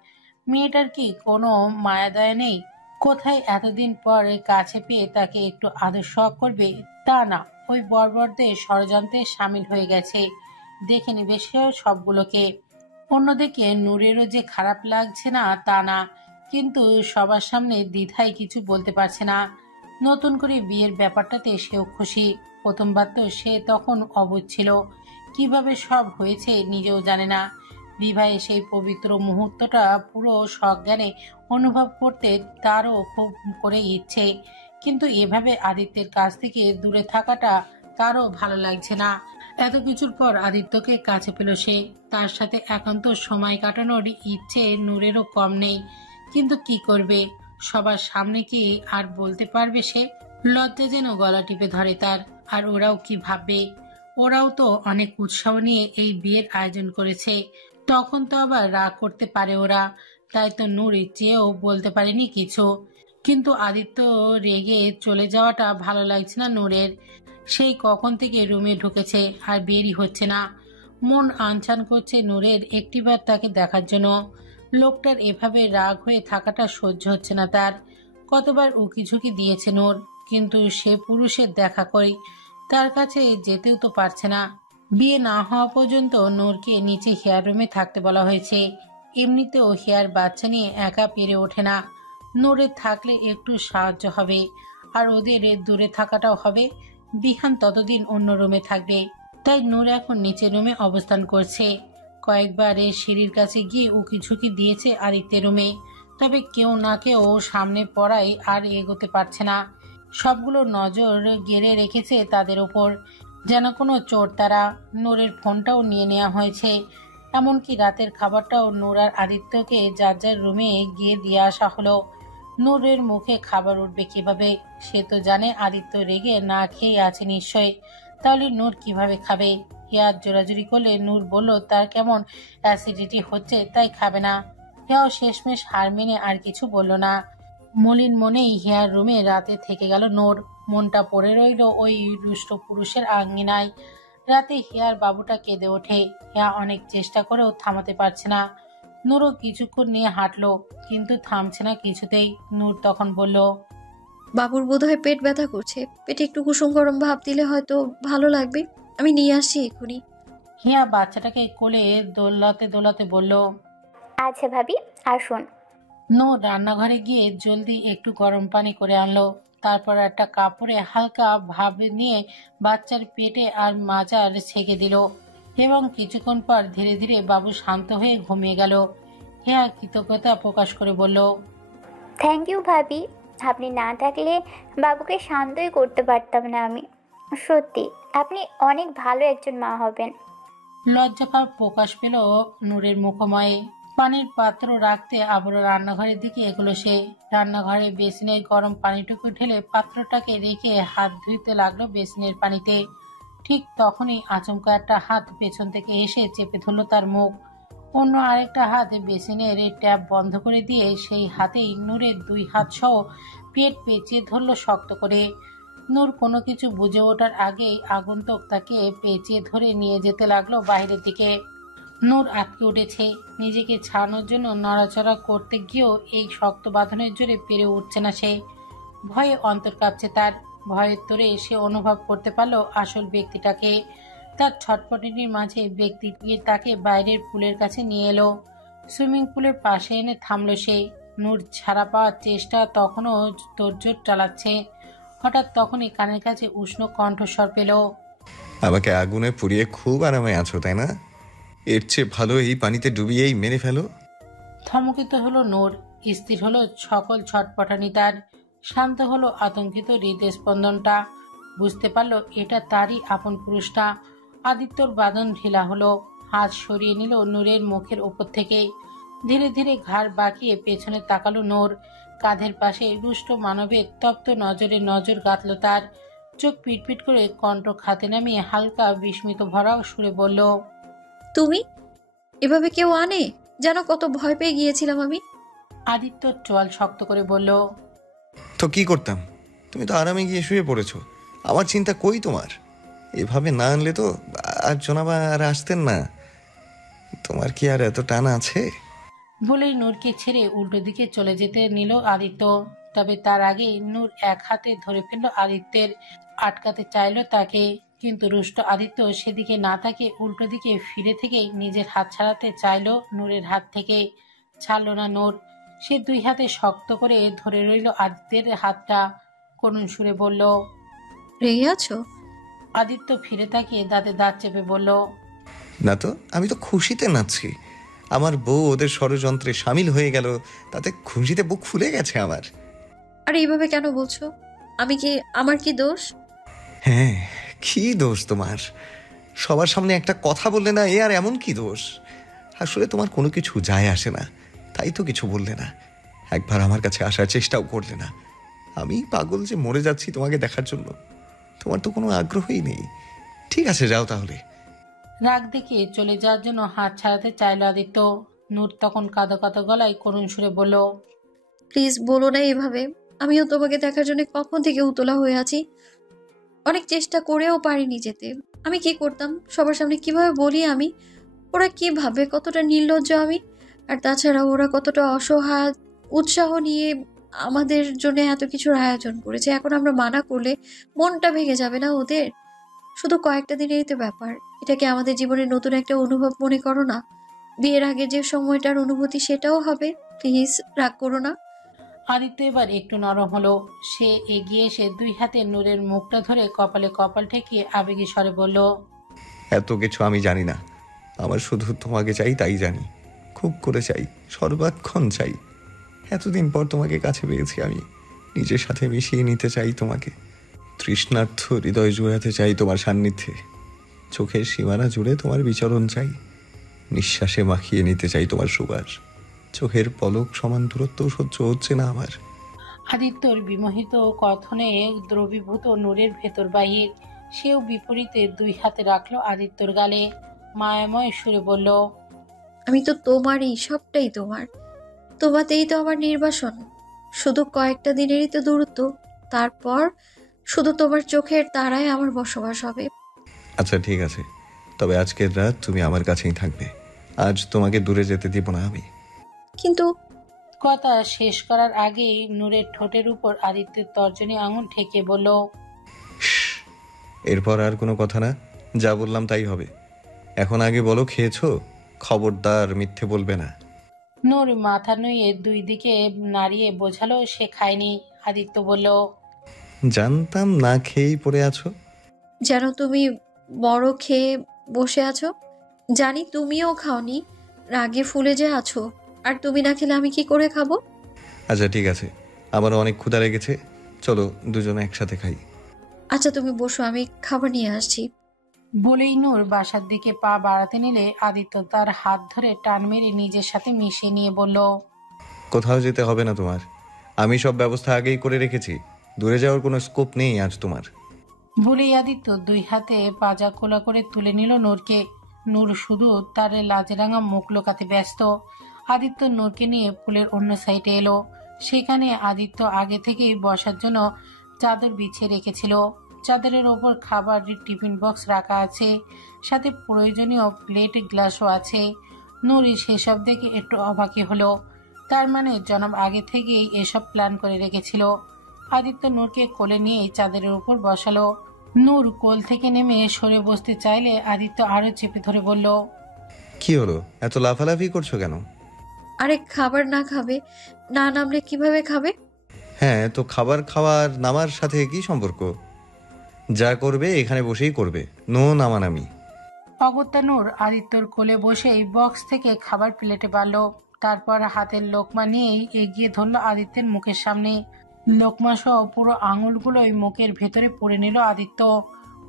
মেয়েটার কি কোনো মায়াদয়া নেই? কোথায় এতদিন পর কাছে পেয়ে তাকে একটু আদর শখ করবে তা না, ওই বর্বরদের ষড়যন্ত্রে সামিল হয়ে গেছে। দেখে নিবে সে সবগুলোকে। অন্যদিকে নূরেরও যে খারাপ লাগছে না তা না, কিন্তু সবার সামনে দ্বিধায় কিছু বলতে পারছে না। নতুন করে বিয়ের ব্যাপারটাতে সেও খুশি। প্রথমবার তো সে তখন অবুঝ ছিল, কিভাবে সব হয়েছে নিজেও জানে না। বিবাহে সেই পবিত্র মুহূর্তটা পুরো সজ্ঞানে অনুভব করতে তারও খুব করে ইচ্ছে, কিন্তু এভাবে আদিত্যের কাছ থেকে দূরে থাকাটা তারও ভালো লাগছে না। এত কিছুর পর আদিত্যকে কাছে পেল সে, তার সাথে একান্ত সময় কাটানোর ইচ্ছে নূরেরও কম নেই। কিন্তু কি করবে, সবার সামনে কি আর বলতে পারবে সে? লজ্জা যেন গলা টিপে ধরে তার। আর ওরাও কি ভাববে? ওরাও তো অনেক উৎসাহ নিয়ে এই বিয়ের আয়োজন করেছে, তখন তো আবার রাগ করতে পারে ওরা। তাই তো নূর চেয়েও বলতে পারেনি কিছু। কিন্তু আদিত্য রেগে চলে যাওয়াটা ভালো লাগছে না নূরের। সেই কখন থেকে রুমে ঢুকেছে আর বেরই হচ্ছে না। মন আনচান করছে নূরের একটিবার তাকে দেখার জন্য। লোকটার এভাবে রাগ হয়ে থাকাটা সহ্য হচ্ছে না তার। কতবার উকিঝুঁকি দিয়েছে নূর, কিন্তু সে পুরুষের দেখা করি তার কাছে যেতেও তো পারছে না। বিয়ে না হওয়া পর্যন্ত নূরকে নিচে হেয়ার রুমে থাকতে বলা হয়েছে। এমনিতেও হেয়ার বাচ্চা নিয়ে একা পেরে ওঠে না। নূরের থাকলে একটু সাহায্য হবে, আর ওদের দূরে থাকাটাও হবে। বিহান ততদিন অন্য রুমে থাকবে, তাই নূর এখন নিচের রুমে অবস্থান করছে। কয়েকবার সিঁড়ির কাছে গিয়ে উকিঝুঁকি দিয়েছে আদিত্যের রুমে, তবে কেউ না কেউ সামনে পড়ায় আর এগোতে পারছে না। সবগুলো নজর গেড়ে রেখেছে তাদের ওপর, যেন কোনো চোর তারা। নূরের ফোনটাও নিয়ে নেওয়া হয়েছে, এমনকি রাতের খাবারটাও নূর আর আদিত্যকে যার যার রুমে গিয়ে দিয়ে আসা হলো। নূরের মুখে খাবার উঠবে কিভাবে? সে তো জানে আদিত্য রেগে না খেয়ে আছে নিশ্চয়, তাহলে নূর কিভাবে খাবে? হেয়ার জোরাজুরি করলে নূর বলল তার কেমন অ্যাসিডিটি হচ্ছে, তাই খাবে না। হেয়াও শেষমেশ হার মেনে আর কিছু বলল না। মলিন মনেই হেয়ার রুমে রাতে থেকে গেল নূর। মনটা পড়ে রইল ওই রুষ্ট পুরুষের আঙ্গিনায়। রাতে হেয়ার বাবুটা কেঁদে ওঠে। হেয়া অনেক চেষ্টা করেও থামাতে পারছে না। নূরও কিছুক্ষণ নিয়ে হাঁটলো, কিন্তু থামছে না কিছুতেই। নূর তখন বলল, বাবুর বোধহয় পেট ব্যথা করছে, পেটে একটু কুসুম গরম ভাপ দিলে হয়তো ভালো লাগবে। আমি নিয়ে আসছি এখনই। হিয়া বাচ্চাটাকে কোলে দোলাতে দোলাতে বলল। আচ্ছা ভাবি, আসুন। নূর রান্নাঘরে গিয়ে জলদি একটু গরম পানি করে আনলো। তারপর একটা কাপড়ে হালকা ভাব নিয়ে বাচ্চার পেটে আর মাজার ছেঁকে দিল, এবং কিছুক্ষণ পর ধীরে ধীরে বাবু শান্ত হয়ে ঘুমিয়ে গেল। হিয়া কৃতজ্ঞতা প্রকাশ করে বলল, থ্যাংক ইউ ভাবি, আপনি না থাকলে বাবুকে শান্তই করতে পারতাম না আমি। সত্যি আপনি অনেক ভালো একজন মা হবেন। লজ্জাভাব প্রকাশ পেল নূরের মুখময়ে। পানির পাত্র রাখতে আবারও রান্নাঘরের দিকে এগোলো সে। রান্নাঘরে বেসিনের গরম পানিটুকু ঢেলে পাত্রটাকে রেখে হাত ধুইতে লাগলো বেসিনের পানিতে। ঠিক তখনই আচমকা একটা হাত পেছন থেকে এসে চেপে ধরল তার মুখ। অন্য আরেকটা হাত বেসিনের ট্যাপ বন্ধ করে দিয়ে সেই হাতেই নূরের দুই হাত সহ পেট পেঁচিয়ে ধরল শক্ত করে। নূর কোনো কিছু বুঝে ওঠার আগেই আগন্তুক তাকে পেঁচিয়ে ধরে নিয়ে যেতে লাগলো বাইরের দিকে। নূর আটকে উঠেছে। নিজেকে ছাড়ানোর জন্য নড়াচড়া করতে গিয়েও এই শক্ত বাঁধনের জোরে পেরে উঠছে না সে। ভয়ে অন্তর কাঁপছে তার। ভয়ের তোরে সে অনুভব করতে পারলো আসল ব্যক্তিটাকে। তার ছটপটিনির মাঝে ব্যক্তিটি তাকে বাইরের পুলের কাছে নিয়ে এলো। সুইমিং পুলের পাশে এনে থামলো সে। নূর ছাড়া পাওয়ার চেষ্টা তখনও তোড়জোড় চালাচ্ছে। হঠাৎ তখনই কানের কাছে উষ্ণ কণ্ঠস্বর পেল, আমাকে আগুনে পুড়িয়ে খুব আরামে আছো তাই না? এর চেয়ে ভালো এই পানিতে ডুবিয়েই মেরে ফেলো। থমকিত হলো নূর। স্থির হলো সকল ছটপটানি তার। শান্ত হলো আতঙ্কিত হৃদয় স্পন্দনটা। বুঝতে পারল এটা তারই আপন পুরুষটা। আদিত্যর বাঁধন ঢিলা হলো। হাত সরিয়ে নিল নূরের মুখের উপর থেকে। ধীরে ধীরে ঘাড় বাঁকিয়ে পেছনে তাকালো নূর। কাঁধের পাশে রুষ্ট মানবের তপ্ত নজরে নজর গাঁথল তার। চোখ পিটপিট করে কণ্ঠ খাতে নামিয়ে হালকা বিস্মিত ভরা সুরে বলল, তুমি? এভাবে কেউ আনে? জানো কত ভয় পেয়ে গিয়েছিলাম আমি। আদিত্য চোয়াল শক্ত করে বলল, তো কি করতাম? তুমি তো আরামে গিয়ে শুয়ে পড়েছো। আমার চিন্তা কই তোমার? এভাবে না আনলে তো আর জনাবা আর আসতেন না। তোমার কি আর এত টান আছে? বলেই নূরকে ছেড়ে উল্টো দিকে চলে যেতে নিল আদিত্য। তবে তার আগেই নূর এক হাতে ধরে ফেলল আদিত্যের, আটকাতে চাইল তাকে। কিন্তু রুষ্ট আদিত্য সেদিকে না তাকিয়ে উল্টো দিকে ফিরে থেকেই নিজের হাত ছাড়াতে চাইল নূরের হাত থেকে। ছাড়ল না নূর। সে দুই হাতে শক্ত করে ধরে রইল আদিত্যের হাতটা। করুণ সুরে বলল, রেগে আছো? আদিত্য ফিরে তাকিয়ে দাঁতে দাঁত চেপে বলল, না তো, আমি তো খুশিতে নাচছি। আমার বউ ওদের ষড়যন্ত্রে সামিল হয়ে গেল, তাতে খুশিতে বুক ফুলে গেছে আমার। আর এইভাবে কেন বলছো? আমার কি দোষ? হ্যাঁ, কি দোষ তোমার? সবার সামনে একটা কথা বললে না, এ আর এমন কি দোষ? আসলে তোমার কোনো কিছু যায় আসে না, তাই তো কিছু বললে না। একবার আমার কাছে আসার চেষ্টাও করলে না। আমি পাগল যে মরে যাচ্ছি তোমাকে দেখার জন্য। তোমার তো কোনো আগ্রহই নেই। ঠিক আছে, যাও তাহলে। রাগ দেখিয়ে চলে যাওয়ার জন্য হাত ছাড়াতে চাইল আদিত্য। নূর তখন কাঁদো কাঁদো গলায় করুণ সুরে বলল, প্লিজ বলো না এভাবে। আমিও তোমাকে দেখার জন্য কখন থেকে উতলা হয়ে আছি। অনেক চেষ্টা করেও পারিনি যেতে। আমি কি করতাম? সবার সামনে কিভাবে বলি আমি? ওরা কি ভাবে কতটা নির্লজ্জ আমি? আর তাছাড়া ওরা কতটা অসহায়, উৎসাহ নিয়ে আমাদের জন্য এত কিছুর আয়োজন করেছে। এখন আমরা মানা করলে মনটা ভেঙে যাবে না ওদের? শুধু কয়েকটা দিনেরই তো ব্যাপার। এটাকে আমাদের জীবনের নতুন একটা অনুভব মনে করো না। বিয়ের আগে যে সময়টার অনুভূতি সেটাও হবে। প্লিজ রাগ করো না। আদিত্য এবার একটু নরম হলো। সে এগিয়ে এসে দুই হাতে নূরের মুখটা ধরে কপালে কপাল ঠেকিয়ে আবেগী স্বরে বলল, এত কিছু আমি জানি না। আমার শুধু তোমাকে চাই, তাই জানি। খুব করে চাই, সর্বাক্ষণ চাই। এতদিন পর তোমাকে কাছে পেয়েছি আমি। নিজের সাথে মিশিয়ে নিতে চাই তোমাকে। তৃষ্ণার্থ হৃদয় জুড়াতে চাই তোমার সান্নিধ্যে। চোখের সীমানা জুড়ে তোমার বিচরণ চাই। নিঃশ্বাসে মাখিয়ে নিতে চাই তোমার সুবাস। চোখের পলক সমান দূরত্ব সহ্য হচ্ছে না আমার। আদিত্যর বিমোহিত কথনে দ্রবীভূত নূরের ভেতর বাহির। সেও বিপরীতে দুই হাতে রাখলো আদিত্যর গালে। মায়াময় সুরে বলল, আমি তো তোমারই, সবটাই তোমার। তোমাতেই তো আমার নির্বাসন। শুধু কয়েকটা দিনেরই তো দূরত্ব। তারপর শুধু তোমার চোখের তারায় আমার বসবাস হবে। আচ্ছা ঠিক আছে, তবে আজকের রাত তুমি আমার কাছেই থাকবে। আজ তোমাকে দূরে যেতে দিব না আমি। কিন্তু কথা শেষ করার আগেই নূরের ঠোঁটের উপর আদিত্যের তর্জনী আঙুল ঠেকে বলল, এরপর আর কোনো কথা না। যা বললাম তাই হবে। এখন আগে বলো, খেয়েছো? খবরদার মিথ্যে বলবে না। নূর মাথা নুয়ে দুই দিকে নাড়িয়ে বোঝালো সে খায়নি। আদিত্য বলল, জানতাম না খেয়েই পড়ে আছো। যেন তুমি বড় খেয়ে বসে আছো। জানি তুমিও খাওনি, রাগে ফুলে যে আছো। আর তুমি না খেলে আমি কি করে খাবো? আচ্ছা ঠিক আছে, আমারও অনেক ক্ষুধা লেগেছে। চলো দুজনে একসাথে খাই। আচ্ছা তুমি বসো, আমি খাবার নিয়ে আসছি। বলেই নূর বাসার দিকে পা বাড়াতে নিলে আদিত্য তার হাত ধরে টান মেরে নিজের সাথে মিশিয়ে নিয়ে বলল, কোথাও যেতে হবে না তোমার। আমি সব ব্যবস্থা আগেই করে রেখেছি। দূরে যাওয়ার কোনো স্কোপ নেই আজ তোমার। বলেই আদিত্য দুই হাতে পাজা খোলা করে তুলে নিল নূরকে। নূর শুধু তার লাজরাঙা মুখ লোকাতে ব্যস্ত। আদিত্য নূরকে নিয়ে পুলের অন্য সাইডে এলো। সেখানে আদিত্য আগে থেকেই বসার জন্য চাদর বিছিয়ে রেখেছিল। চাদরের ওপর খাবার টিফিন বক্স রাখা আছে, সাথে প্রয়োজনীয় প্লেট গ্লাসও আছে। নূরি সেসব দেখে একটু অবাকই হলো। তার মানে জনাব আগে থেকেই এসব প্ল্যান করে রেখেছিল। আদিত্য নূরকে কোলে নিয়ে চাদরের উপর বসালো। নূর কোল থেকে নেমে সরে বসতে চাইলে আদিত্য আরো চেপে ধরে বলল, কি হলো, এত লাফালাফি করছো কেন? আরে খাবার না খাবে? না নামলে কিভাবে খাবে? হ্যাঁ, তো খাবার খাওয়ার নামার সাথে কি সম্পর্ক? যা করবে এখানে বসেই করবে, নো নামানামি। অগত্যা নূর আদিত্যর কোলে বসেই বক্স থেকে খাবার প্লেটে বাড়ল। তারপর হাতের লোকমা নিয়েই এগিয়ে ধরল আদিত্যের মুখের সামনে। লোকমা সহ পুরো আঙুলগুলোই মুখের ভেতরে পড়ে নিল আদিত্য।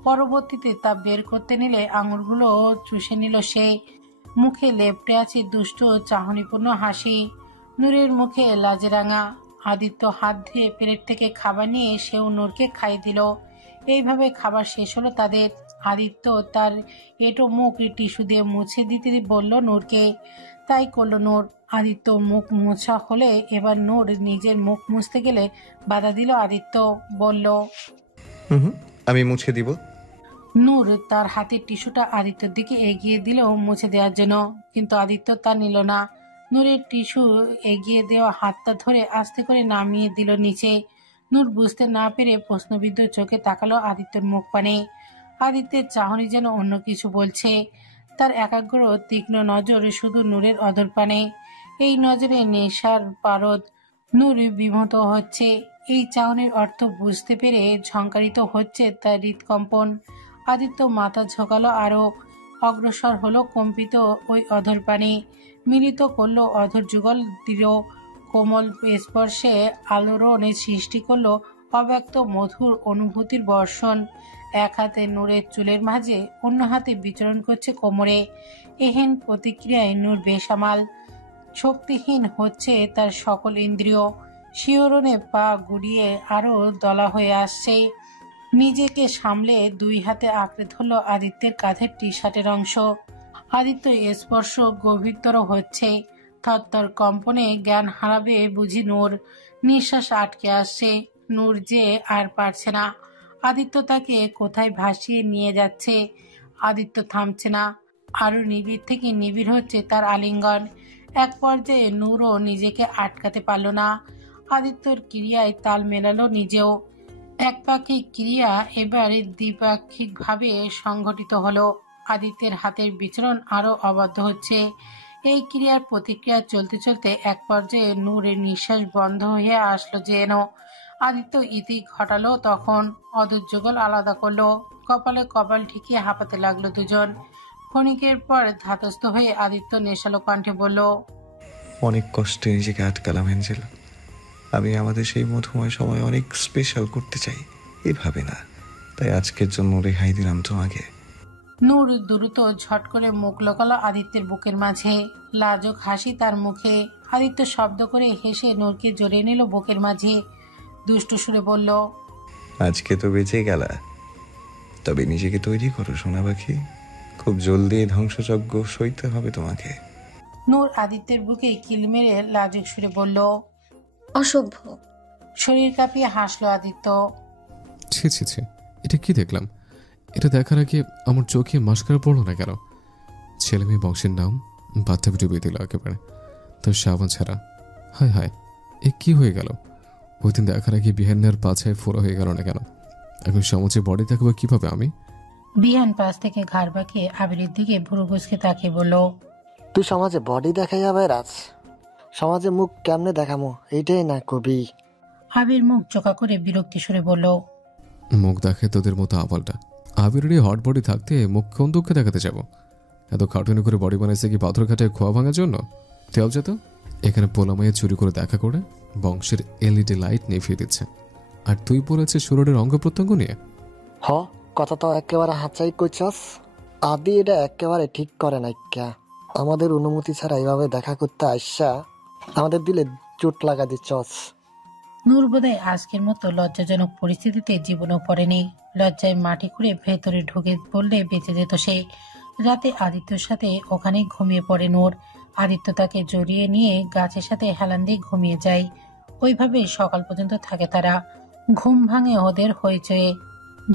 পরবর্তীতে তা বের করতে নিলে আঙুলগুলো চুষে নিল সে। মুখে লেপটে আছে দুষ্ট চাহনিপূর্ণ হাসি। নূরের মুখে লাজরাঙা। আদিত্য হাত ধুয়ে প্লেট থেকে খাবার নিয়ে সেও নূরকে খাইয়ে দিল। এইভাবে খাবার শেষ হলো তাদের। আদিত্য তার এঁটো মুখ টিস্যু দিয়ে মুছে দিতে বলল নূরকে। তাই করলো নূর। আদিত্য মুখ মোছা হলে এবার নূর নিজের মুখ মুছতে গেলে বাধা দিল আদিত্য। বলল, হুম, আমি মুছে দিব। নূর তার হাতের টিস্যুটা আদিত্যর দিকে এগিয়ে দিল মুছে দেওয়ার জন্য, কিন্তু আদিত্য তা নিল না। নূরের টিস্যু এগিয়ে দেওয়া হাতটা ধরে আস্তে করে নামিয়ে দিল নিচে। নূর বুঝতে না পেরে প্রশ্নবিদ্ধ চোখে তাকালো আদিত্যর মুখ পানে। আদিত্যের চাহনি যেন অন্য কিছু বলছে। তার একাগ্র তীক্ষ্ণ নজর শুধু নূরের অধরপানে। এই নজরে নেশার পারদ। নূর বিমোহিত হচ্ছে। এই চাহনির অর্থ বুঝতে পেরে ঝংকারিত হচ্ছে তার হৃদকম্পন। আদিত্য মাথা ঝোঁকালো, আরো অগ্রসর হলো কম্পিত ওই অধরপানে। মিলিত করলো অধর যুগল, দৃঢ় কোমল স্পর্শে আলোড়নের সৃষ্টি করলো অব্যক্ত মধুর অনুভূতির বর্ষণ। এক হাতে নূরের চুলের মাঝে, অন্য হাতে বিচরণ করছে কোমরে। এহেন প্রতিক্রিয়ায় নূর বেসামাল। শক্তিহীন হচ্ছে তার সকল ইন্দ্রিয়। শিহরণে পা গুড়িয়ে আরো দলা হয়ে আসছে। নিজেকে সামলে দুই হাতে আঁকড়ে ধরল আদিত্যের কাঁধের টি শার্টের অংশ। আদিত্য স্পর্শ গভীরতর হচ্ছে। থরথর কম্পনে জ্ঞান হারাবে বুঝি নূর। নিঃশ্বাস আটকে আসছে। নূর যে আর পারছে না। আদিত্য তাকে কোথায় ভাসিয়ে নিয়ে যাচ্ছে। আদিত্য থামছে না। আরো নিবিড় থেকে নিবিড় হচ্ছে তার আলিঙ্গন। এক পর্যায়ে নূরও নিজেকে আটকাতে পারল না। আদিত্যর ক্রিয়ায় তাল মেলালো নিজেও। একপাক্ষিক ক্রিয়া এবার দ্বিপাক্ষিকভাবে সংঘটিত হলো। আদিত্যের হাতের বিচরণ আরো অবাধ্য হচ্ছে। এই ক্রিয়ার প্রতিক্রিয়া চলতে চলতে এক পর্যায়ে নূরের নিঃশ্বাস বন্ধ হয়ে আসলো যেন। আদিত্য ইতি ঘটালো তখন। অধৈর্যগল আলাদা করলো। কপালে কপাল ঠেকিয়ে হাঁপাতে লাগলো দুজন। ক্ষণিকের পর ধাতস্থ হয়ে আদিত্য নেশালো কণ্ঠে বলল, অনেক কষ্টে নিজেকে আটকালাম অ্যাঞ্জেল। আমি আমাদের সেই মধুময় সময় অনেক স্পেশাল করতে চাই, এভাবে না। তাই আজকের জন্য রেহাই দিলাম তোমাকে। নূর দ্রুত ঝট করে মুখ লোকালো আদিত্যের বুকের মাঝে। লাজুক হাসি তার মুখে। আদিত্য শব্দ করে হেসে নূরকে জড়িয়ে নিল বুকের মাঝে। দুষ্টু সুরে বলল, আজকে তো বেঁচে গেলা, তবে নিজেকে তৈরি করো সোনা পাখি। খুব জলদি ধ্বংসযজ্ঞ সইতে হবে তোমাকে। নূর আদিত্যের বুকে কিল মেরে লাজুক সুরে বলল, অসভ্য। শরীর কাঁপিয়ে হাসলো আদিত্য। ছি ছি ছি, এটা কি দেখলাম? এটা দেখার আগে আমার চোখে মাস্কারা পড়লো না কেন? ছেলে মেয়ে বংশের নাম বাথটাবে ডুবিয়ে দিল একেবারে, তোর সাবান ছাড়া। হায় হায়, এ কি হয়ে গেল? ওই দিন দেখার আগে বিহানের পাছায় ফোড়া হয়ে গেল না কেন? এখন সমাজে বডি দেখাবো কিভাবে আমি? বিহান পাশ থেকে ঘাড় বাঁকিয়ে আবিরের দিকে ভুরু কুঁচকে তাকিয়ে বলল, তুই সমাজে বডি দেখাই যাবে রাজ? সমাজে মুখ কেমনে দেখামো এইটাই না কবি। আবির মুখ চোখা করে বিরক্তি সুরে বলল, মুখ দেখায় তোদের মতো আবালটা। আবিরেরই হট বডি থাকতে মুখ কোন দুঃখে দেখাতে যাব? এত খাটুনি করে বডি বানাইছে কি পাথর ঘাটে খোয়া ভাঙার জন্য? তেল যেত এখানে পোলামাইয়ে চুরি করে দেখা করে বংশের এলইডি লাইট নিভিয়ে দিচ্ছে, আর তুই পড়েছিস সুরটের অঙ্গ প্রত্যঙ্গ নিয়ে। হ, কথা তো একেবারে হাঁচাই কইছস। আদি এটা একেবারে ঠিক করে নাই ক্যা। আমাদের অনুমতি ছাড়া এইভাবে দেখা করতে আইসা আমাদের দিলে চোট লাগা দিচ্ছস। নূর বোধহয় আজকের মতো লজ্জাজনক পরিস্থিতিতে জীবনেও পড়েনি। লজ্জায় মাটি খুঁড়ে ভেতরে ঢুকে পড়লে বেঁচে যেত সে। রাতে আদিত্যর সাথে ওখানেই ঘুমিয়ে পড়ে নূর। আদিত্য তাকে জড়িয়ে নিয়ে গাছের সাথে হেলান দিয়ে ঘুমিয়ে যায়। ওইভাবে সকাল পর্যন্ত থাকে তারা। ঘুম ভাঙে ওদের হইচয়ে।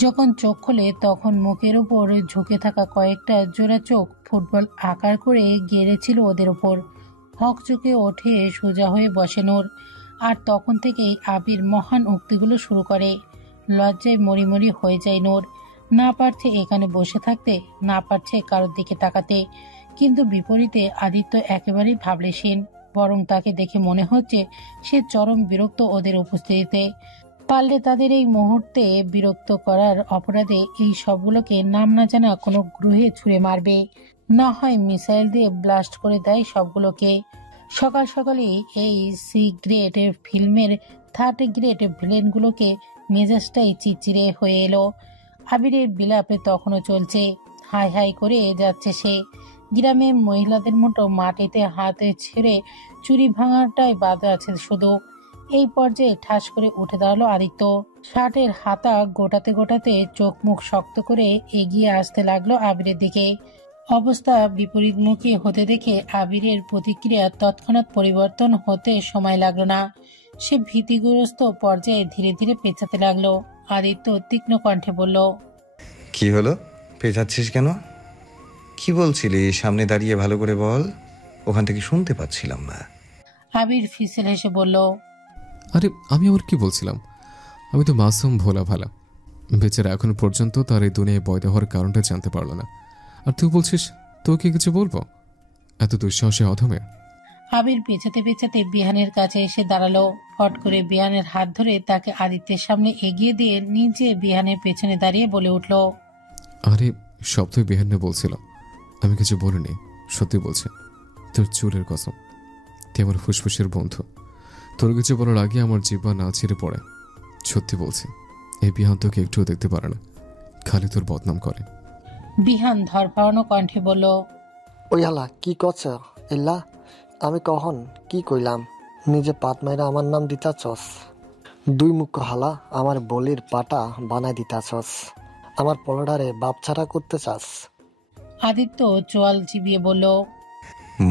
যখন চোখ খোলে তখন মুখের উপর ঝুঁকে থাকা কয়েকটা জোড়া চোখ ফুটবল আকার করে গেড়েছিল ওদের ওপর। হক চোখে ওঠে, সোজা হয়ে বসে নূর। আর তখন থেকেই আবির মহান উক্তিগুলো শুরু করে। লজ্জায় মরিমরি হয়ে যায় নূর। না পারছে এখানে বসে থাকতে, না পারছে কারোর দিকে তাকাতে। কিন্তু বিপরীতে আদিত্য একেবারেই ভাবলেশীন। বরং তাকে দেখে মনে হচ্ছে সে চরম বিরক্ত ওদের উপস্থিতিতে। পারলে তাদের এই মুহূর্তে বিরক্ত করার অপরাধে এই সবগুলোকে নাম না জানা কোনো গ্রহে ছুঁড়ে মারবে, না হয় মিসাইল দিয়ে ব্লাস্ট করে দেয় সবগুলোকে। সকাল সকালেই এই সিগ্রেট ফিল্মের থার্ড গ্রেড ভিলেনগুলোকে মেজাজটাই চিচিরে হয়ে এলো। আবিরের বিলাপে তখনও চলছে। হাই হাই করে যাচ্ছে সে। গ্রামের মহিলাদের মতো মাটিতে হাতে ছেড়ে চুরি ভাঙাটাই বাদ আছে শুধু। এই পর্যায়ে ঠাস করে উঠে দাঁড়ালো আদিত্য। শার্টের হাতা গোটাতে গোটাতে চোখ মুখ শক্ত করে এগিয়ে আসতে লাগলো আবিরের দিকে। অবস্থা বিপরীতমুখী হতে দেখে আবিরের প্রতিক্রিয়া তৎক্ষণাৎ পরিবর্তন হতে সময় লাগলো না। সে ভীতিগ্রস্ত পর্যায়ে ধীরে ধীরে পেঁচাতে লাগলো। আদিত্য তীক্ষ্ণ কণ্ঠে বলল, কি হলো, পেঁচাচ্ছিস কেন? কি বলছিলি? সামনে দাঁড়িয়ে ভালো করে বল, ওখান থেকে শুনতে পাচ্ছিলাম না। আবির ফিসেল হেসে বলল, আরে আমি আবার কি বলছিলাম? আমি তো মাসুম ভোলা ভালা, বেচারা এখন পর্যন্ত তার এই দুনিয়ায় বৈধ হওয়ার কারণটা জানতে পারলো না, আর তুই বলছিস তোকে কিছু বলবো? এত দুঃসাহসে অধমে। আবির পেছাতে পেছাতে বিহানের কাছে এসে দাঁড়ালো। ফট করে বিহানের হাত ধরে তাকে আদিত্যের সামনে এগিয়ে দিয়ে নিজে বিহানের পেছনে দাঁড়িয়ে বলে উঠল, আরে সব তুই বেহান্নে বলছিল, আমি কিছু বলিনি, সত্যি বলছি, তোর চুলের কসম। তুই আমার ফুসফুসের বন্ধু, তোর কিছু বলার আগে আমার জিহ্বা না ছিঁড়ে পড়ে। সত্যি বলছি, এই বিহান তোকে একটুও দেখতে পারে না, খালি তোর বদনাম করে। বিহান ধরফাড়ানো কণ্ঠে বলল, ওই হালা কি করছ এল্লা? আমি কখন কি কইলাম? নিজে পাত মাইরা আমার নাম দিতাছস। দুই মুখ হালা আমার বলির পাটা বানাই দিতাছস। আমার পলডারে বাপ ছাড়া করতে চাস? আদিত্য চোয়াল চিবিয়ে বলল,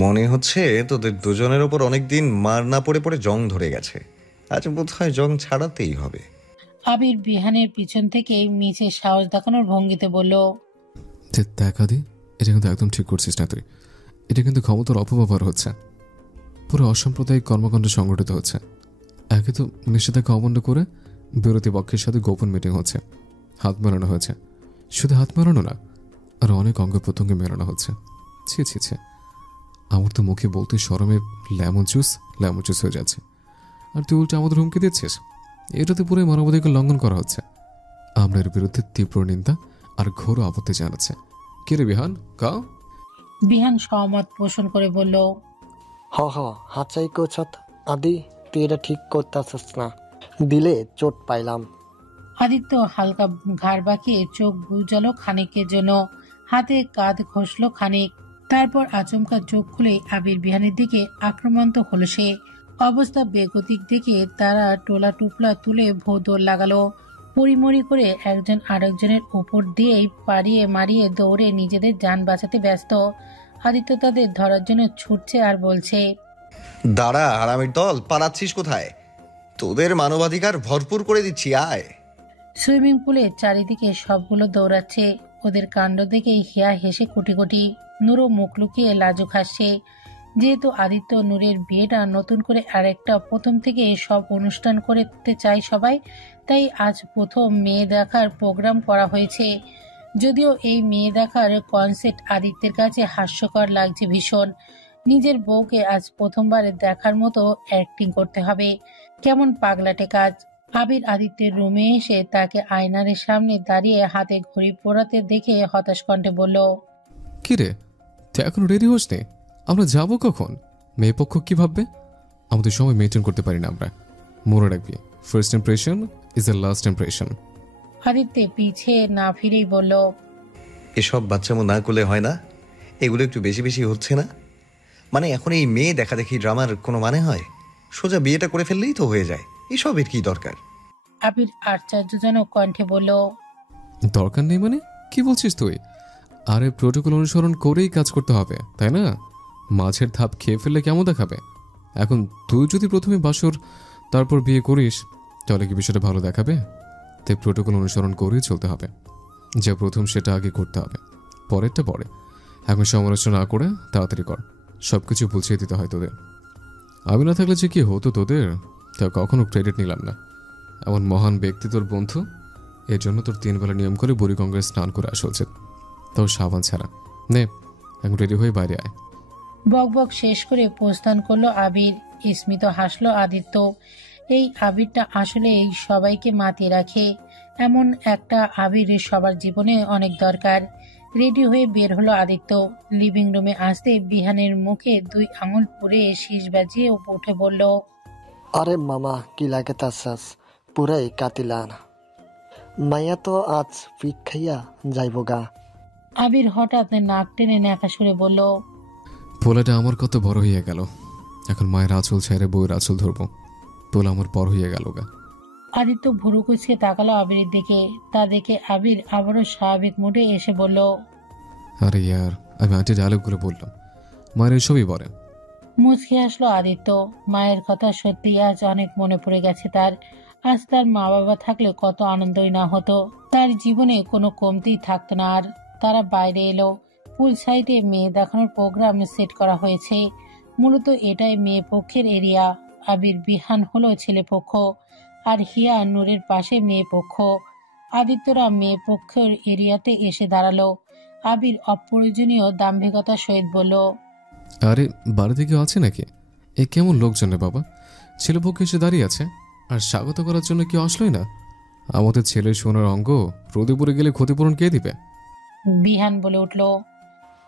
মনে হচ্ছে তোদের দুজনের ওপর অনেকদিন মার না পড়ে পড়ে জং ধরে গেছে, আজ বোধ হয় জং ছাড়াতেই হবে। আবির বিহানের পিছন থেকে মিছে সাহস দেখানোর ভঙ্গিতে বলল, দেখা দি, এটা কিন্তু একদম ঠিক করছিস না তুই। এটা কিন্তু ক্ষমতার অপব্যবহার হচ্ছে, পুরো অসাম্প্রদায়িক কর্মকাণ্ড সংগঠিত হচ্ছে। একে তো নিষেধাজ্ঞা অমান্য করে বিরোধী পক্ষের সাথে গোপন মিটিং হচ্ছে, হাত মেলানো হয়েছে। শুধু হাত মেলানো না, আর অনেক অঙ্গ প্রত্যঙ্গে মেলানো হচ্ছে। ছি ছি ছি, আমার তো মুখে বলতে শরমে লেমন জুস হয়ে যাচ্ছে, আর তুই উল্টে আমাদের হুমকি দিচ্ছিস। এটা তো পুরোই মানবাধিকার লঙ্ঘন করা হচ্ছে। আমরা এর বিরুদ্ধে তীব্র নিন্দা আর ঘোর আপত্তি জানাচ্ছে। কে রে বিহান, কা? বিহান সহমত পোষণ করে বলল, হ হ হাচাই কোছত আদি, তুই এটা ঠিক করতেছিস না, দিলে চোট পাইলাম। আদিত্য হালকা ঘাড় বাঁকিয়ে চোখ বুজালো খানিকের জন্য, হাতে কাঁধ ঘষলো খানিক, তারপর আচমকা চোখ খুলে আবির বিহানের দিকে আক্রমন্ত হলো সে। অবস্থা বেগতিক দেখে তারা টোলা টুপলা তুলে ভো দৌড় লাগালো। পরিমরি করে একজন আরেকজনের উপর দিয়েই পাড়িয়ে মারিয়ে দৌড়ে নিজেদের যান বাঁচাতে ব্যস্ত। আদিত্য তাদের ধরার জন্য ছুটছে আর বলছে, দাঁড়া হারামির দল, পালাচ্ছিস কোথায়? তোদের মানবাধিকার ভরপুর করে দিচ্ছি, আয়। সুইমিং পুলের চারিদিকে সবগুলো দৌড়াচ্ছে। ওদের কাণ্ড দেখেই হিয়া হেসে কোটি কোটি। নূরও মুখ লুকিয়ে লাজুক হাসছে। যেহেতু আদিত্য নূরের বিয়েটা নতুন করে আরেকটা প্রথম থেকে সব অনুষ্ঠান করতে চায় সবাই, তাই আজ প্রথম মেয়ে দেখার প্রোগ্রাম করা হয়েছে। যদিও এই মেয়ে দেখার কনসেপ্ট আদিত্যের কাছে হাস্যকর লাগছে ভীষণ। নিজের বউকে আজ প্রথমবার দেখার মতো অ্যাক্টিং করতে হবে, কেমন পাগলাটে কাজ। আবির আদিত্যের রুমে এসে তাকে আয়নারের সামনে দাঁড়িয়ে হাতে ঘড়ি পড়াতে দেখে হতাশ কণ্ঠে বলল, কি রে, তুই এখন রেডি হোস নে? আমরা যাবো কখন? মেয়ে পক্ষ কি ভাববে? আমাদের সময় মেনটেন করতে পারি না আমরা। মনে রাখবি, first impression is the last impression. Aditya পিছে না ফিরেই বলল, এসব বাচ্চামো না করলে হয় না? এগুলো একটু বেশি বেশি হচ্ছে না? মানে এখন এই মেয়ে দেখা দেখি ড্রামার কোনো মানে হয়? সোজা বিয়েটা করে ফেললেই তো হয়ে যায়, এসবের কি দরকার? আবির আশ্চর্যজনক কণ্ঠে বলল, দরকার নেই মানে কি বলছিস তুই? আরে প্রোটোকল অনুসরণ করেই কাজ করতে হবে, তাই না? মাছের ধাপ খেয়ে ফেললে কেমন দেখাবে? এখন তুই যদি প্রথমে বাসর তারপর বিয়ে করিস, তাহলে কি বিষয়টা ভালো দেখাবে? তাই প্রোটোকল অনুসরণ করেই চলতে হবে। যা প্রথম সেটা আগে করতে হবে, পরেরটা পরে। এখন সমালোচনা না করে তাড়াতাড়ি কর, সব কিছু বুঝিয়ে দিতে হয় তোদের। আমি না থাকলে যে কি হতো তোদের, তা কখনো ক্রেডিট নিলাম না। এমন মহান ব্যক্তি তোর বন্ধু, এর জন্য তোর 3 বেলা নিয়ম করে বুড়িগঙ্গায় স্নান করে আসা উচিত, তাও সাবান ছাড়া। নে এখন রেডি হয়ে বাইরে আয়। বক বক শেষ করে প্রস্থান করলো আবির। স্মিত হাসলো আদিত্য। এই আবিরটা আসলে এই সবাইকে মাতিয়ে রাখে। এমন একটা আবির সবার জীবনে অনেক দরকার। রেডি হয়ে বের হলো আদিত্য। লিভিং রুমে আসতে বিহানের মুখে 2 আঙুল পুরে শীষ বাজিয়ে উঠে বলল, আরে মামা কি লাগে তাসাস, পুরাই কাতিলান। মাইয়া তো আজ পিক খাইয়া যাইব গা। আবির হঠাৎ নাক টেনে ন্যাকা সুরে বলল, পোলাটা আমার কত বড় হয়ে গেল, এখন মায়ের আঁচল ছেড়ে বউয়ের আঁচল ধরবো। তোলা আমার পর হয়ে গেল গা। আদিত্য ভুরু কুচকে তাকালো আবিরের দিকে। তা দেখে আবির আবারও স্বাভাবিক মুডে এসে বলল, আরে ইয়ার, আমি আন্টি ডায়লগগুলো বললাম, মায়ের এসবই বলে। মুচকি আসলো আদিত্য। মায়ের কথা সত্যি আজ অনেক মনে পড়ে গেছে তার। আজ তার মা বাবা থাকলে কত আনন্দই না হতো। তার জীবনে কোনো কমতি থাকতো না আর। তারা বাইরে এলো। পুল সাইডে মেয়ে দেখানোর প্রোগ্রাম সেট করা হয়েছে। মূলত এটাই মেয়ে পক্ষের এরিয়া। আবির বিহান হলো ছেলে পক্ষ, আর হিয়া নূরের পাশে মেয়ে পক্ষ। আদিত্যরা মেয়ে পক্ষের এরিয়াতে এসে দাঁড়ালো। আবির অপ্রয়োজনীয় দাম্ভিকতার সহিত বলল, আরে বাড়িতে কেউ আছে নাকি? এ কেমন লোকজন রে বাবা, ছেলেপক্ষ এসে দাঁড়িয়ে আছে আর স্বাগত করার জন্য কেউ আসলোই না। আমাদের ছেলের সোনার অঙ্গ রোদে পড়ে গেলে ক্ষতিপূরণ কে দিবে? বিহান বলে উঠল,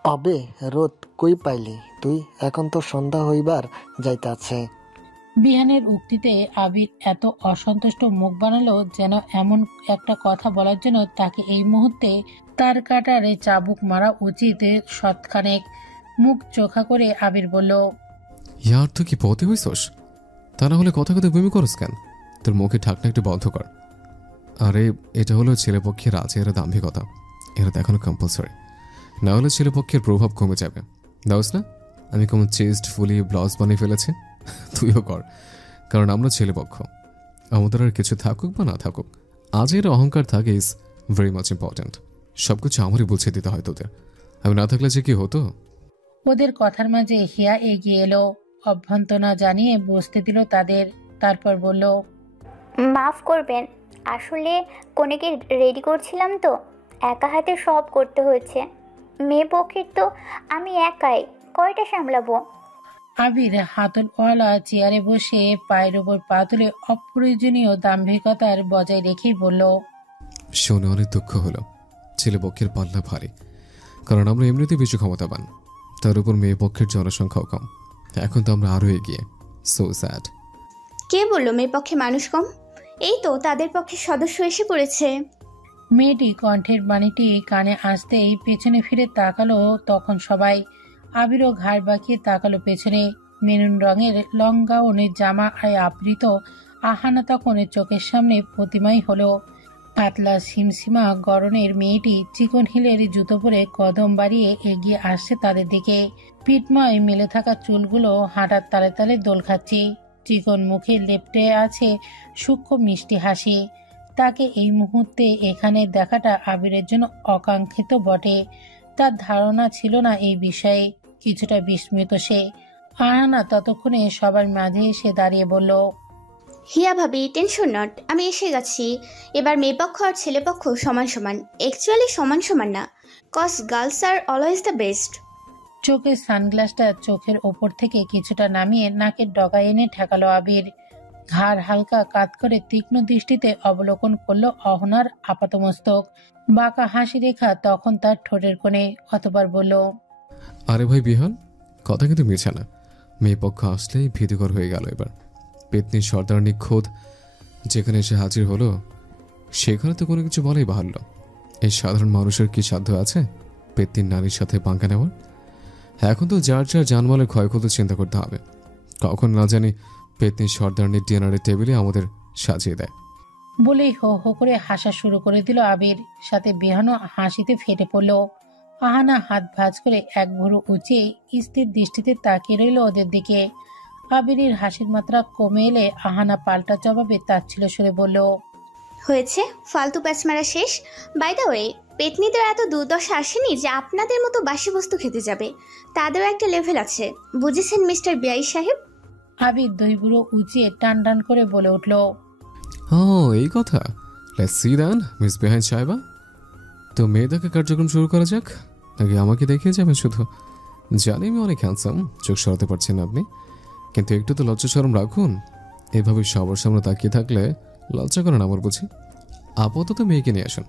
আবে রোদ কই পাইলি তুই? এখন তো সন্ধ্যা হইবার যাইতাছে। বিহানের উক্তিতে আবির এত অসন্তুষ্ট মুখ বানালো যেন এমন একটা কথা বলার জন্য তাকে এই মুহূর্তে তার কাটারে চাবুক মারা উচিত শতখানেক। মুখ চোখা করে আবির বলল, ইয়ার তুই কি পথে হইছস? তা না হলে কথা কথা বমি করস কেন? তোর মুখে ঠাকনা একটু বন্ধ কর। আরে এটা হলো ছেলেপক্ষের রাজের দাম্ভিকতা, এরা দেখানো কম্পালসারি, না হলে ছেলেপক্ষের প্রভাব কমে যাবে। দাওস না আমি কেমন চেস্ট ফুলিয়ে ব্লাউজ বানিয়ে ফেলেছি? তুইও কর, কারণ আমরা ছেলেপক্ষ। আমাদের আর কিছু থাকুক বা না থাকুক, আজের অহংকার থাকে ইজ ভেরি মাচ ইম্পর্ট্যান্ট। সবকিছু আমারই বুঝিয়ে দিতে হয় তোদের। আমি না থাকলে যে কি হতো। ওদের কথার মাঝে হিয়া এগিয়ে এলো। অভ্যন্তনা জানিয়ে বসতে দিল তাদের। তারপর বলল, মাফ করবেন, আসলে কনেকে রেডি করছিলাম তো, একা হাতে সব করতে হয়েছে। মেয়ে পক্ষের তো আমি একাই, কয়টা সামলাবো। আবির হাতলওয়ালা চেয়ারে বসে পায়ের ওপর পা তুলে অপ্রয়োজনীয় দাম্ভিকতার বজায় রেখেই বলল, শুনে অনেক দুঃখ হলো। ছেলেপক্ষের পাল্লা ভারী, কারণ আমরা এমনিতেই বেশি ক্ষমতাবান, তার উপর মেয়ে পক্ষের জনসংখ্যাও কম। এখন তো আমরা আরও এগিয়ে। So sad. কে বললো মেয়ে পক্ষে মানুষ কম? এই তো তাদের পক্ষে সদস্য এসে পড়েছে। মেয়েটি কণ্ঠের বাণীটি কানে আসতেই পেছনে ফিরে তাকালো তখন সবাই। আবিরও ঘাড় বাঁকিয়ে তাকালো পেছনে। মেরুন রঙের লং গাউনের জামা আয় আবৃত আহানা তখন চোখের সামনে প্রতিমাই হলো। পাতলা সিমসিমা গরনের মেয়েটি চিকন হিলের জুতো পরে কদম বাড়িয়ে এগিয়ে আসছে তাদের দিকে। পিঠময় মেলে থাকা চুলগুলো হাঁটার তালে তালে দোল খাচ্ছে। চিকন মুখে লেপ্টে আছে সূক্ষ্ম মিষ্টি হাসি। তাকে এই মুহূর্তে এখানে দেখাটা আবিরের জন্য অকাঙ্ক্ষিত বটে। তার ধারণা ছিল না এই বিষয়ে। কিছুটা বিস্মিত সে। আহানা ততক্ষণে সবার মাঝে এসে দাঁড়িয়ে বলল, হিয়া ভাবি টেনশন নট, আমি এসে গেছি। এবার মেয়েপক্ষ আর ছেলেপক্ষ সমান সমান, অ্যাকচুয়ালি সমান সমান না, cause girls are always the best. চোখের সানগ্লাসটা চোখের ওপর থেকে কিছুটা নামিয়ে নাকের ডগায় এনে ঠেকালো আবির। ঘাড় হালকা কাত করে তীক্ষ্ণ দৃষ্টিতে অবলোকন করলো অহনার আপাতমস্তক। বাঁকা হাসি রেখা তখন তার ঠোঁটের কোণে। অতবার বলল, আরে ভাই বিহান, কথা কিন্তু মিছে না। মেয়ে পক্ষ আসলেই ভীতিকর হয়ে গেল এবার। পেতনি সর্দার নিখোঁজ যেখানে এসে হাজির হলো, সেখানে তো কোনো কিছু বলাই বাহাল্য। এই সাধারণ মানুষের কি সাধ্য আছে পেতনির নারীর সাথে পাঙ্কা নেওয়ার? এখন তো যার যার জানমালের ক্ষয়ক্ষতি চিন্তা করতে হবে। কখন না জানি পেতনি সর্দারনির ডিনারের টেবিলে আমাদের সাজিয়ে দেয়। বলেই হো হো করে হাসা শুরু করে দিল আবির। সাথে বিহানও হাসিতে ফেটে পড়ল। আহানা হাত ভাঁজ করে এক ভুরু উঁচিয়ে স্থির দৃষ্টিতে তাকিয়ে রইল ওদের দিকে। আবিরের হাসির মাত্রা কমে এলে আহানা পাল্টা জবাবে তাচ্ছিল সুরে বলল, হয়েছে, ফালতু প্যাচ মারা শেষ। বাই দ্য ওয়ে, পেতনিদের এত দুর্দশা আসেনি যে আপনাদের মতো বাসি বস্তু খেতে যাবে। তাদেরও একটা লেভেল আছে, বুঝেছেন মিস্টার বিআই সাহেব? আবির দুই বুড়ো উঁচিয়ে টান টান করে বলে উঠল, ও এই কথা। লেটস সি দেন মিস বেহান সাহেবা, তো মেয়েদাকে কার্যক্রম শুরু করা যাক, নাকি আমাকে দেখিয়ে যাবেন শুধু? জানি আমি অনেক হ্যান্ডসাম, চোখ সরাতে পারছেন আপনি, কিন্তু একটু তো লজ্জা শরম রাখুন। এভাবে সবার সামনে তাকিয়ে থাকলে লজ্জা করেন আমার বুঝি। আপাতত মেয়েকে নিয়ে আসুন,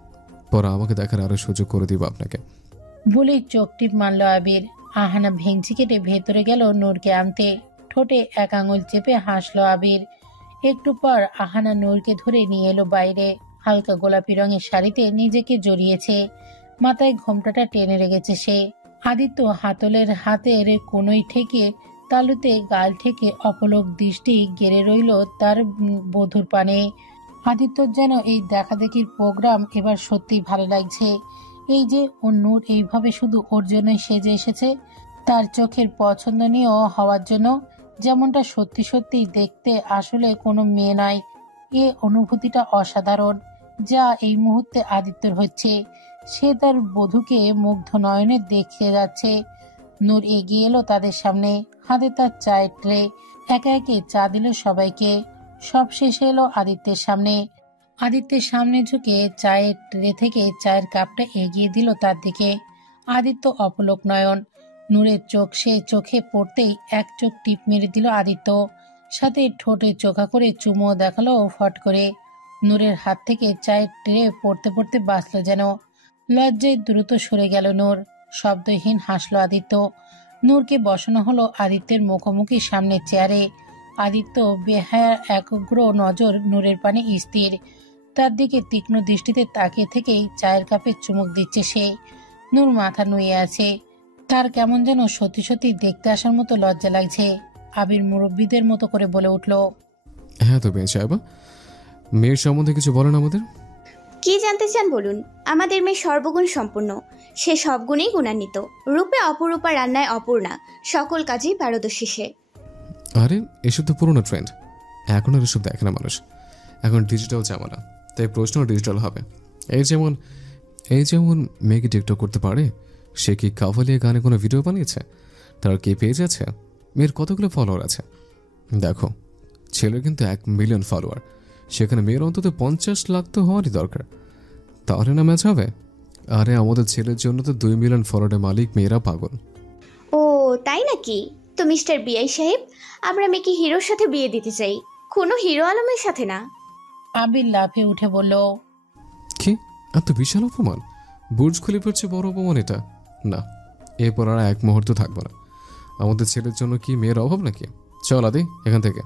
পরে আমাকে দেখার আরো সুযোগ করে দিব আপনাকে। বলেই চোখ টিপ মারল আবির। আহানা ভেঙচি কেটে ভেতরে গেল নূরকে আনতে। ঠোঁটে এক আঙুল চেপে হাসলো আবির। একটু পর আহানা নূরকে ধরে নিয়ে এলো বাইরে। হালকা গোলাপি রঙের শাড়িতে নিজেকে জড়িয়েছে, মাথায় ঘোমটাটা টেনে রেখেছে সে। আদিত্য হাতলের হাতের কোনোই ঠেকিয়ে তালুতে গাল থেকে অপলক দৃষ্টি গেড়ে রইল তার বধূর পানে। আদিত্যর যেন এই দেখাদেখির প্রোগ্রাম এবার সত্যি ভালো লাগছে। এই যে ও নূর এইভাবে শুধু ওর জন্যই সেজে এসেছে, তার চোখের পছন্দনীয় হওয়ার জন্য, যেমনটা সত্যি সত্যি দেখতে আসলে কোনো মেয়ে নয়। এ অনুভূতিটা অসাধারণ যা এই মুহূর্তে আদিত্যর হচ্ছে। সে তার বধূকে মুগ্ধ নয়নে দেখে যাচ্ছে। নূর এগিয়ে এলো তাদের সামনে, হাতে তার চায়ের ট্রে। একে একে চা দিল সবাইকে। সব শেষে এলো আদিত্যের সামনে। আদিত্যের সামনে ঝুঁকে চায়ের ট্রে থেকে চায়ের কাপটা এগিয়ে দিল তার দিকে। আদিত্য অপলক নয়ন, নূরের চোখ সে চোখে পড়তেই এক চোখ টিপ মেরে দিল আদিত্য, সাথে ঠোঁটে চোখা করে চুমো দেখালো ফট করে। নূরের হাত থেকে চায়ের ট্রে পড়তে পড়তে বাঁচল যেন। লজ্জায় দ্রুত সরে গেল নূর। শব্দহীন হাসলো আদিত্য। নূরকে বসানো হলো আদিত্যের মুখোমুখি সামনের চেয়ারে। আদিত্য বেহায়া একগ্র নজর নূরের পানে স্থির। তার দিকে তীক্ষ্ণ দৃষ্টিতে তাকিয়ে থেকেই চায়ের কাপে চুমুক দিচ্ছে সে। নূর মাথা নুয়ে আছে। তার কেমন যেন সত্যি সত্যি দেখতে আসার মতো লজ্জা লাগছে। আবির মুরব্বীদের মতো করে বলে উঠল, হ্যাঁ তো বেশ সাহেবা, মেয়ের সম্বন্ধে কিছু বলেন আমাদের। কি জানতে চান বলুন। আমাদের মেয়ে সর্বগুণ সম্পূর্ণ, সে সব গুণেই গুণান্বিত। রূপে অপরূপা, রান্নায় অপূর্ণা, সকল কাজেই পারদর্শী সে। আরে এসব তো পুরোনো ট্রেন্ড, এখন আর এসব দেখে না মানুষ। এখন ডিজিটাল জামানা, তাই প্রশ্ন ডিজিটাল হবে। এই যেমন মেয়ে কি টিকটক করতে পারে? সে কি কাভালিয়া গানে কোনো ভিডিও বানিয়েছে? তার কি পেজ আছে? মেয়ের কতগুলো ফলোয়ার আছে দেখো। ছেলের কিন্তু 1 মিলিয়ন ফলোয়ার, সেখানে মেয়ের অন্তত 50 লাখ তো হওয়ারই দরকার, তাহলে না ম্যাচ হবে। আরে আমাদের ছেলের জন্য তো 2 মিলিয়ন ফলোয়ারের মালিক মেয়েরা পাগল। ও তাই নাকি? তো মিস্টার বিআই সাহেব, আমরা মেয়েকে হিরোর সাথে বিয়ে দিতে চাই, কোনো হিরো আলমের সাথে না। আবির লাফে উঠে বলল, কি এত বিশাল অপমান? বুর্জ খলিফার চেয়ে বড় অপমান এটা। না, এরপর আর এক মুহূর্ত থাকবো না। আমাদের ছেলের জন্য কি মেয়ের অভাব নাকি? চল আদি এখান থেকে।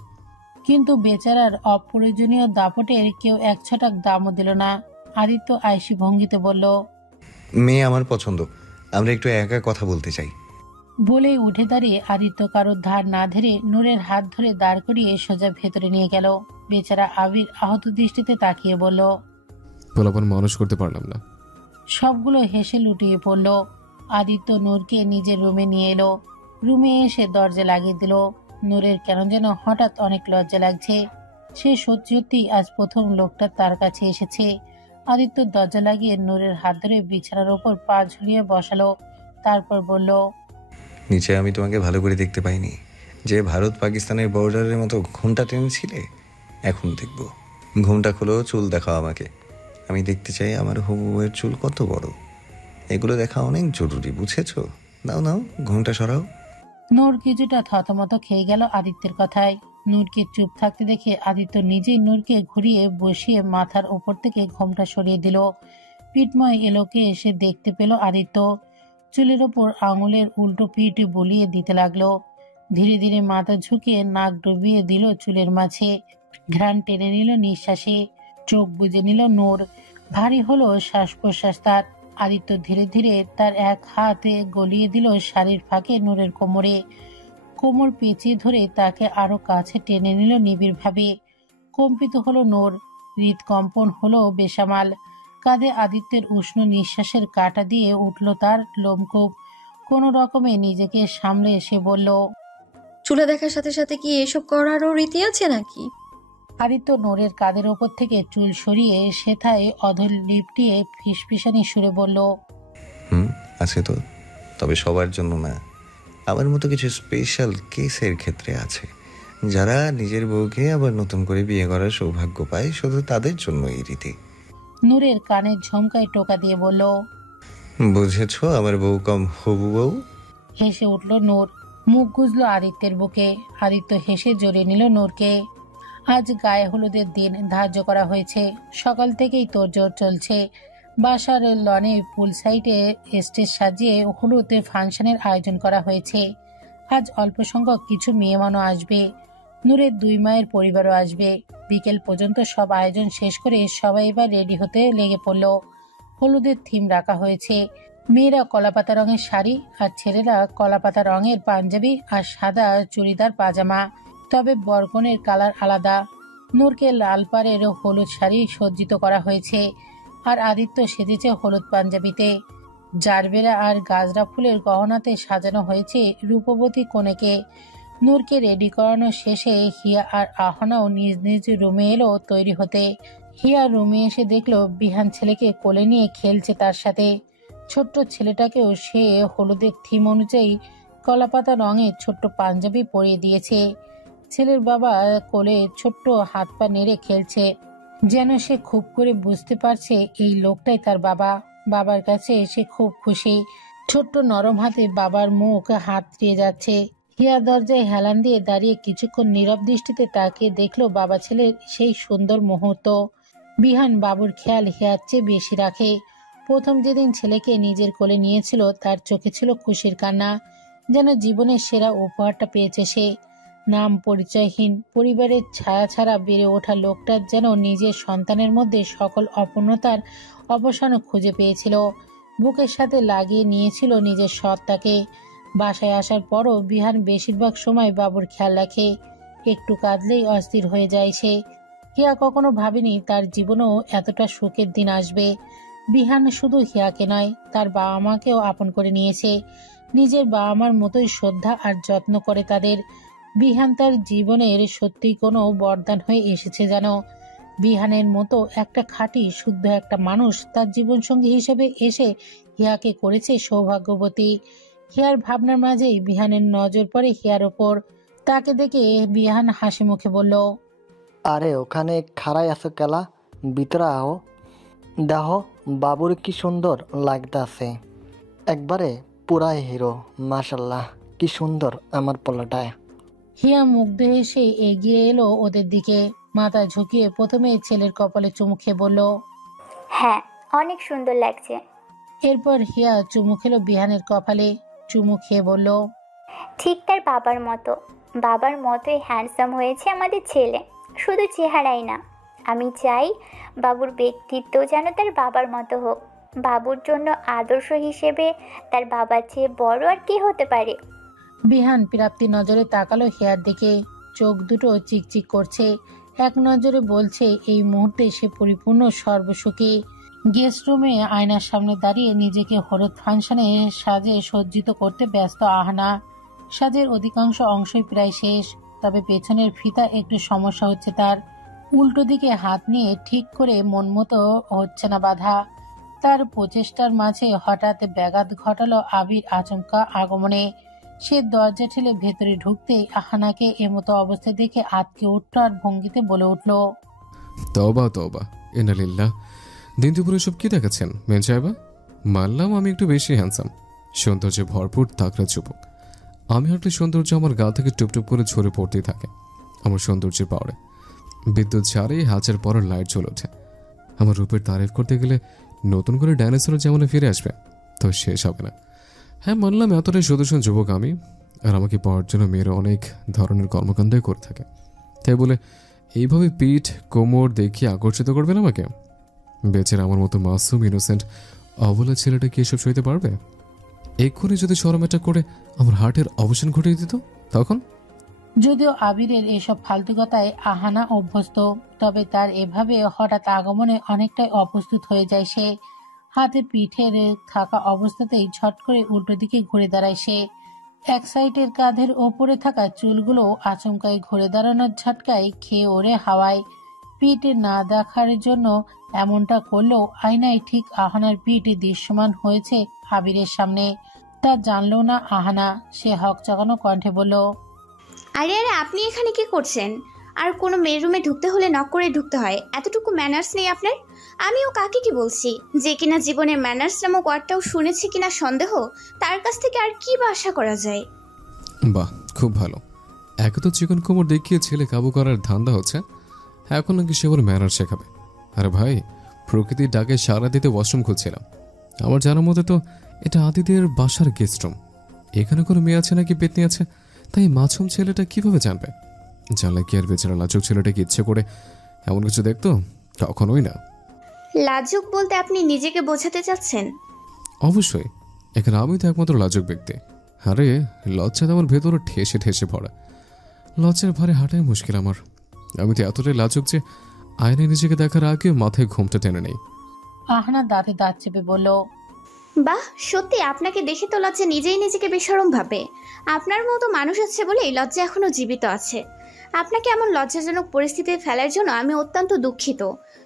কিন্তু বেচারার অপ্রয়োজনীয় দাপটের কেউ 1 ছটাক দামও দিল না। আদিত্য আইসি ভঙ্গিতে বলল, মেয়ে আমার পছন্দ, আমরা একটু একা কথা বলতে চাই। বলেই উঠে দাঁড়িয়ে আদিত্য কারোর ধার না ধরে নূরের হাত ধরে দাঁড় করিয়ে সোজা ভেতরে নিয়ে গেল। বেচারা আবির আহত দৃষ্টিতে তাকিয়ে বলল, পোলাপন মানুষ করতে পারলাম না। সবগুলো হেসে লুটিয়ে পড়ল। আদিত্য নূরকে নিজের রুমে নিয়ে এলো। রুমে এসে দরজা লাগিয়ে দিল। নূরের কেন যেন হঠাৎ অনেক লজ্জা লাগছে। সে সত্যি সত্যি আজ প্রথম লোকটা তার কাছে এসেছে। আদিত্য দরজা লাগিয়ে নূরের হাত ধরে বিছানার ওপর পা ঝুলিয়ে বসালো। তারপর বলল, নিচে আমি তোমাকে ভালো করে দেখতে পাইনি। যে ভারত পাকিস্তানের বর্ডারের মতো ঘুমটা টেনেছিলে, এখন দেখব। ঘুমটা খুলো, চুল দেখাও আমাকে। আমি দেখতে চাই আমার হবুয়ের চুল কত বড়। এগুলো দেখা অনেক জরুরি, বুঝেছো? নাও নাও, ঘুমটা সরাও। নূর কিছুটা থতমত খেয়ে গেল আদিত্যের কথায়। নূরকে চুপ থাকতে দেখে আদিত্য নিজেই নূরকে ঘুরিয়ে বসিয়ে মাথার ওপর থেকে ঘোমটা সরিয়ে দিল। পিঠময় এলোকে এসে দেখতে পেল আদিত্য। চুলের ওপর আঙুলের উল্টো পিঠ বলিয়ে দিতে লাগলো। ধীরে ধীরে মাথা ঝুঁকিয়ে নাক ডুবিয়ে দিল চুলের মাঝে। ঘ্রাণ টেনে নিল নিঃশ্বাসে। চোখ বুজে নিল নূর। ভারী হলো শ্বাস প্রশ্বাস তার। আদিত্য ধীরে ধীরে তার এক হাতে গলিয়ে দিল শাড়ির ফাঁকে নূরের কোমরে। কোমর পেঁচিয়ে ধরে তাকে আরো কাছে টেনে নিল নিবিড়ভাবে। কম্পিত হলো নূর, হৃদকম্পন হলো বেসামাল। কাঁধে আদিত্যের উষ্ণ নিঃশ্বাসের কাঁটা দিয়ে উঠল তার লোমকূপ। কোনো রকমে নিজেকে সামলে এসে বলল, চুলা দেখার সাথে সাথে কি এসব করারও রীতি আছে নাকি? আদিত্য নূরের কাঁধের ওপর থেকে চুল সরিয়ে সেথায় অধর লিপটিয়ে ফিসফিসানি সুরে বলল, আছে তো, তবে সবার জন্য না। আমার মতো কিছু স্পেশাল কেসের ক্ষেত্রে আছে, যারা নিজের বউকে আবার নতুন করে বিয়ে করার সৌভাগ্য পায়, শুধু তাদের জন্য এই রীতি। নূরের কানের ঝমকায় টোকা দিয়ে বলল, বুঝেছো, আমার বউ কম হবু বউ। হেসে উঠল নূর। মুখ গুজল আদিত্যের বুকে। আদিত্য হেসে জড়িয়ে নিল নূরকে। আজ গায়ে হলুদের দিন ধার্য করা হয়েছে। সকাল থেকেই তোড়জোড় চলছে। বাসার লনে পুল সাইডে স্টেজ সাজিয়ে হলুদে ফাংশনের আয়োজন করা হয়েছে। আজ অল্প সংখ্যক কিছু মেহমানও আসবে। নূরের 2 মায়ের পরিবারও আসবে। বিকেল পর্যন্ত সব আয়োজন শেষ করে সবাই এবার রেডি হতে লেগে পড়ল। হলুদের থিম রাখা হয়েছে। মেয়েরা কলাপাতা রঙের শাড়ি আর ছেলেরা কলাপাতা রঙের পাঞ্জাবি আর সাদা চুড়িদার পাজামা, তবে বরকনের কালার আলাদা। নূরকে লাল পাড়ের হলুদ শাড়ি সজ্জিত করা হয়েছে, আর আদিত্য সেজেছে হলুদ পাঞ্জাবিতে। জারবেরা আর গাজরা ফুলের গহনাতে সাজানো হয়েছে রূপবতী কনেকে। নূরকে রেডি করানো শেষে হিয়া আর আহনাও নিজ নিজ রুমে এলো তৈরি হতে। হিয়া রুমে এসে দেখলো বিহান ছেলেকে কোলে নিয়ে খেলছে তার সাথে। ছোট্ট ছেলেটাকেও সে হলুদের থিম অনুযায়ী কলাপাতা রঙের ছোট্ট পাঞ্জাবি পরিয়ে দিয়েছে। ছেলের বাবা কোলে ছোট্ট হাত পা নেড়ে খেলছে, যেন সে খুব করে বুঝতে পারছে এই লোকটাই তার বাবা। বাবার কাছে সে খুব খুশি। ছোট্ট নরম হাতে বাবার মুখ হাত দিয়ে যাচ্ছে। হিয়া দরজায় হেলান দিয়ে দাঁড়িয়ে কিছুক্ষণ নীরব দৃষ্টিতে তাকিয়ে দেখলো বাবা ছেলের সেই সুন্দর মুহূর্ত। বিহান বাবুর খেয়াল হিয়ার চেয়ে বেশি রাখে। প্রথম যেদিন ছেলেকে নিজের কোলে নিয়েছিল তার চোখে ছিল খুশির কান্না, যেন জীবনের সেরা উপহারটা পেয়েছে সে। নাম পরিচয়হীন পরিবারের ছায়া ছাড়া বেড়ে ওঠা লোকটার যেন নিজের সন্তানের মধ্যে সকল অপূর্ণতার অবসানও খুঁজে পেয়েছিল। বুকের সাথে লাগিয়ে নিয়েছিল নিজের সত্তাকে। বাসায় আসার পরও বিহান বেশিরভাগ সময় বাবুর খেয়াল রাখে। একটু কাঁদলেই অস্থির হয়ে যায় সে। হিয়া কখনো ভাবেনি তার জীবনেও এতটা সুখের দিন আসবে। বিহান শুধু হিয়াকে নয়, তার বাবা মাকেও আপন করে নিয়েছে। নিজের বাবা মার মতোই শ্রদ্ধা আর যত্ন করে তাদের। বিহান তার জীবনের সত্যি কোনো বরদান হয়ে এসেছে যেন। বিহানের মতো একটা খাঁটি শুদ্ধ একটা মানুষ তার জীবনসঙ্গী হিসেবে এসে হিয়াকে করেছে সৌভাগ্যবতী। হিয়ার ভাবনার মাঝেই বিহানের নজর পড়ে হিয়ার ওপর। তাকে দেখে বিহান হাসি মুখে বলল, আরে ওখানে খাড়াই আছো কেলা, ভিতরে আও। দেহ বাবুর কি সুন্দর লাগতাছে, একবারে পুরাই হিরো। মাশাল্লাহ, কি সুন্দর আমার পোলাটায়। হিয়া মুগ্ধ হেসে এগিয়ে এলো ওদের দিকে। মাথা ঝুঁকিয়ে প্রথমে ছেলের কপালে চুমু খেয়ে বলল, হ্যাঁ, অনেক সুন্দর লাগছে। এরপর হিয়া চুমু খেলো বিহানের কপালে। চুমু খেয়ে বলল, ঠিক তার বাবার মতো। বাবার মতোই হ্যান্ডসাম হয়েছে আমাদের ছেলে, শুধু চেহারাই না। আমি চাই বাবুর ব্যক্তিত্ব যেন তার বাবার মতো হোক। বাবুর জন্য আদর্শ হিসেবে তার বাবার চেয়ে বড় আর কি হতে পারে। বিহান প্রাপ্তি নজরে তাকালো হিয়ার দিকে। চোখ দুটো চিকচিক করছে। এক নজরে বলছে এই মুহূর্তে সে পরিপূর্ণ সর্বসুখী। গেস্ট রুমে আয়নার সামনে দাঁড়িয়ে নিজেকে হলুদ ফাংশনে সাজে সজ্জিত করতে ব্যস্ত আহনা। সাজের অধিকাংশ অংশই প্রায় শেষ, তবে পেছনের ফিতা একটু সমস্যা হচ্ছে তার। উল্টো দিকে হাত নিয়ে ঠিক করে মন মতো হচ্ছে না বাঁধা। তার প্রচেষ্টার মাঝে হঠাৎ ব্যাঘাত ঘটালো আবির আচমকা আগমনে। সে দরজা ঠেলে ভেতরে ঢুকতেই আহানাকে এমতো অবস্থা দেখে আতকে উঠল আর ভঙ্গিতে বলে উঠল, তওবা তওবা, ইন্নালিল্লাহ। দিন দুপুরে সব কি দেখাচ্ছেন মেন সাহেবা? মানলাম আমি একটু বেশি হ্যান্ডসাম, সৌন্দর্যে ভরপুর তাকড়া যুবক। আমি হাঁটলে সৌন্দর্য আমার গা থেকে টুপটুপ করে ঝরে পড়তেই থাকে। আমার সৌন্দর্যের পাওয়ারে বিদ্যুৎ ছাড়েই হাজার পর লাইট জ্বলে ওঠে। আমার রূপের তারিফ করতে গেলে নতুন করে ডাইনোসর যেমন ফিরে আসবে, তো শেষ হবে না। হ্যাঁ, মানলাম এতটাই সুদর্শন যুবক আমি, আর আমাকে পাওয়ার জন্য মেয়েরা অনেক ধরনের কর্মকাণ্ডই করে থাকে। তাই বলে এইভাবে পিঠ কোমর দেখিয়ে আকর্ষিত করবেন আমাকে? বেচারা আমার মতো মাসুম ইনোসেন্ট অবলা ছেলেটা কি এসব সইতে পারবে? এক্ষুনি যদি শরম এটা করে আমার হার্টের অবসান ঘটিয়ে দিত তখন? যদিও আবিরের এসব ফালতুকতায় আহানা অভ্যস্ত, তবে তার এভাবে হঠাৎ আগমনে অনেকটাই অপ্রস্তুত হয়ে যায় সে। হাতে পিঠের থাকা অবস্থাতেই ঝট করে উল্টো দিকে ঘুরে দাঁড়ায় সে। এক সাইডের কাঁধের ওপরে থাকা চুলগুলো আচমকাই ঘুরে দাঁড়ানোর ঝটকায় খেয়ে ওড়ে হাওয়ায়। পিঠ না দেখার জন্য এমনটা করলেও আয়নায় ঠিক আহানার পিঠ দৃশ্যমান হয়েছে আবিরের সামনে। তা জানলো না আহানা। সে হকচকানো কণ্ঠে বলল, আরে আরে, আপনি এখানে কি করছেন? আর কোনো মেয়ের রুমে ঢুকতে হলে নক করে ঢুকতে হয়, এতটুকু ম্যানার্স নেই আপনার? আমিও কাকে কি বলছি, যে কিনা জীবনে ম্যানার্স নামক ওয়ার্ডটাও শুনেছি কিনা সন্দেহ, তার কাছ থেকে আর কি বা আশা করা যায়? বাহ, খুব ভালো। একে তো চিকন কোমর দেখিয়ে ছেলে কাবু করার ধান্দা হচ্ছে, এখন নাকি সে ওর ম্যানার শেখাবে। আরে ভাই, প্রকৃতির ডাকে সারা দিতে ওয়াশরুম খুঁজছিলাম। আমার জানার মতে তো এটা আদিদের বাসার গেস্ট রুম। এখানে কোনো মেয়ে আছে নাকি পেতনি আছে, তাই মাছুম ছেলেটা কিভাবে জানবে? জানলে কি আর বেচারা লাজুক ছেলেটাকে ইচ্ছে করে এমন কিছু দেখতো? কখনোই না। লাজুক বলতে আপনি নিজেকে বোঝাতে চাচ্ছেন? অবশ্যই, এখানে আমি তো একমাত্র লাজুক ব্যক্তি। আরে লজ্জাতে আমার ভেতরে ঠেসে ঠেসে পড়া, লজ্জার ভারে হাঁটাই মুশকিল আমার। আমি তো এতটাই লাজুক যে আয়নায় নিজেকে দেখার আগে মাথায় ঘুমটা টেনে নেই। আহানা দাঁতে দাঁত চেপে বলল, বাহ, সত্যি আপনাকে দেখে তো লজ্জা নিজেই নিজেকে বেশরম ভাবে। আপনার মতো মানুষ আছে বলেই লজ্জা এখনো জীবিত আছে। আপনাকে এমন লজ্জাজনক পরিস্থিতিতে ফেলার জন্য আমি অত্যন্ত দুঃখিত।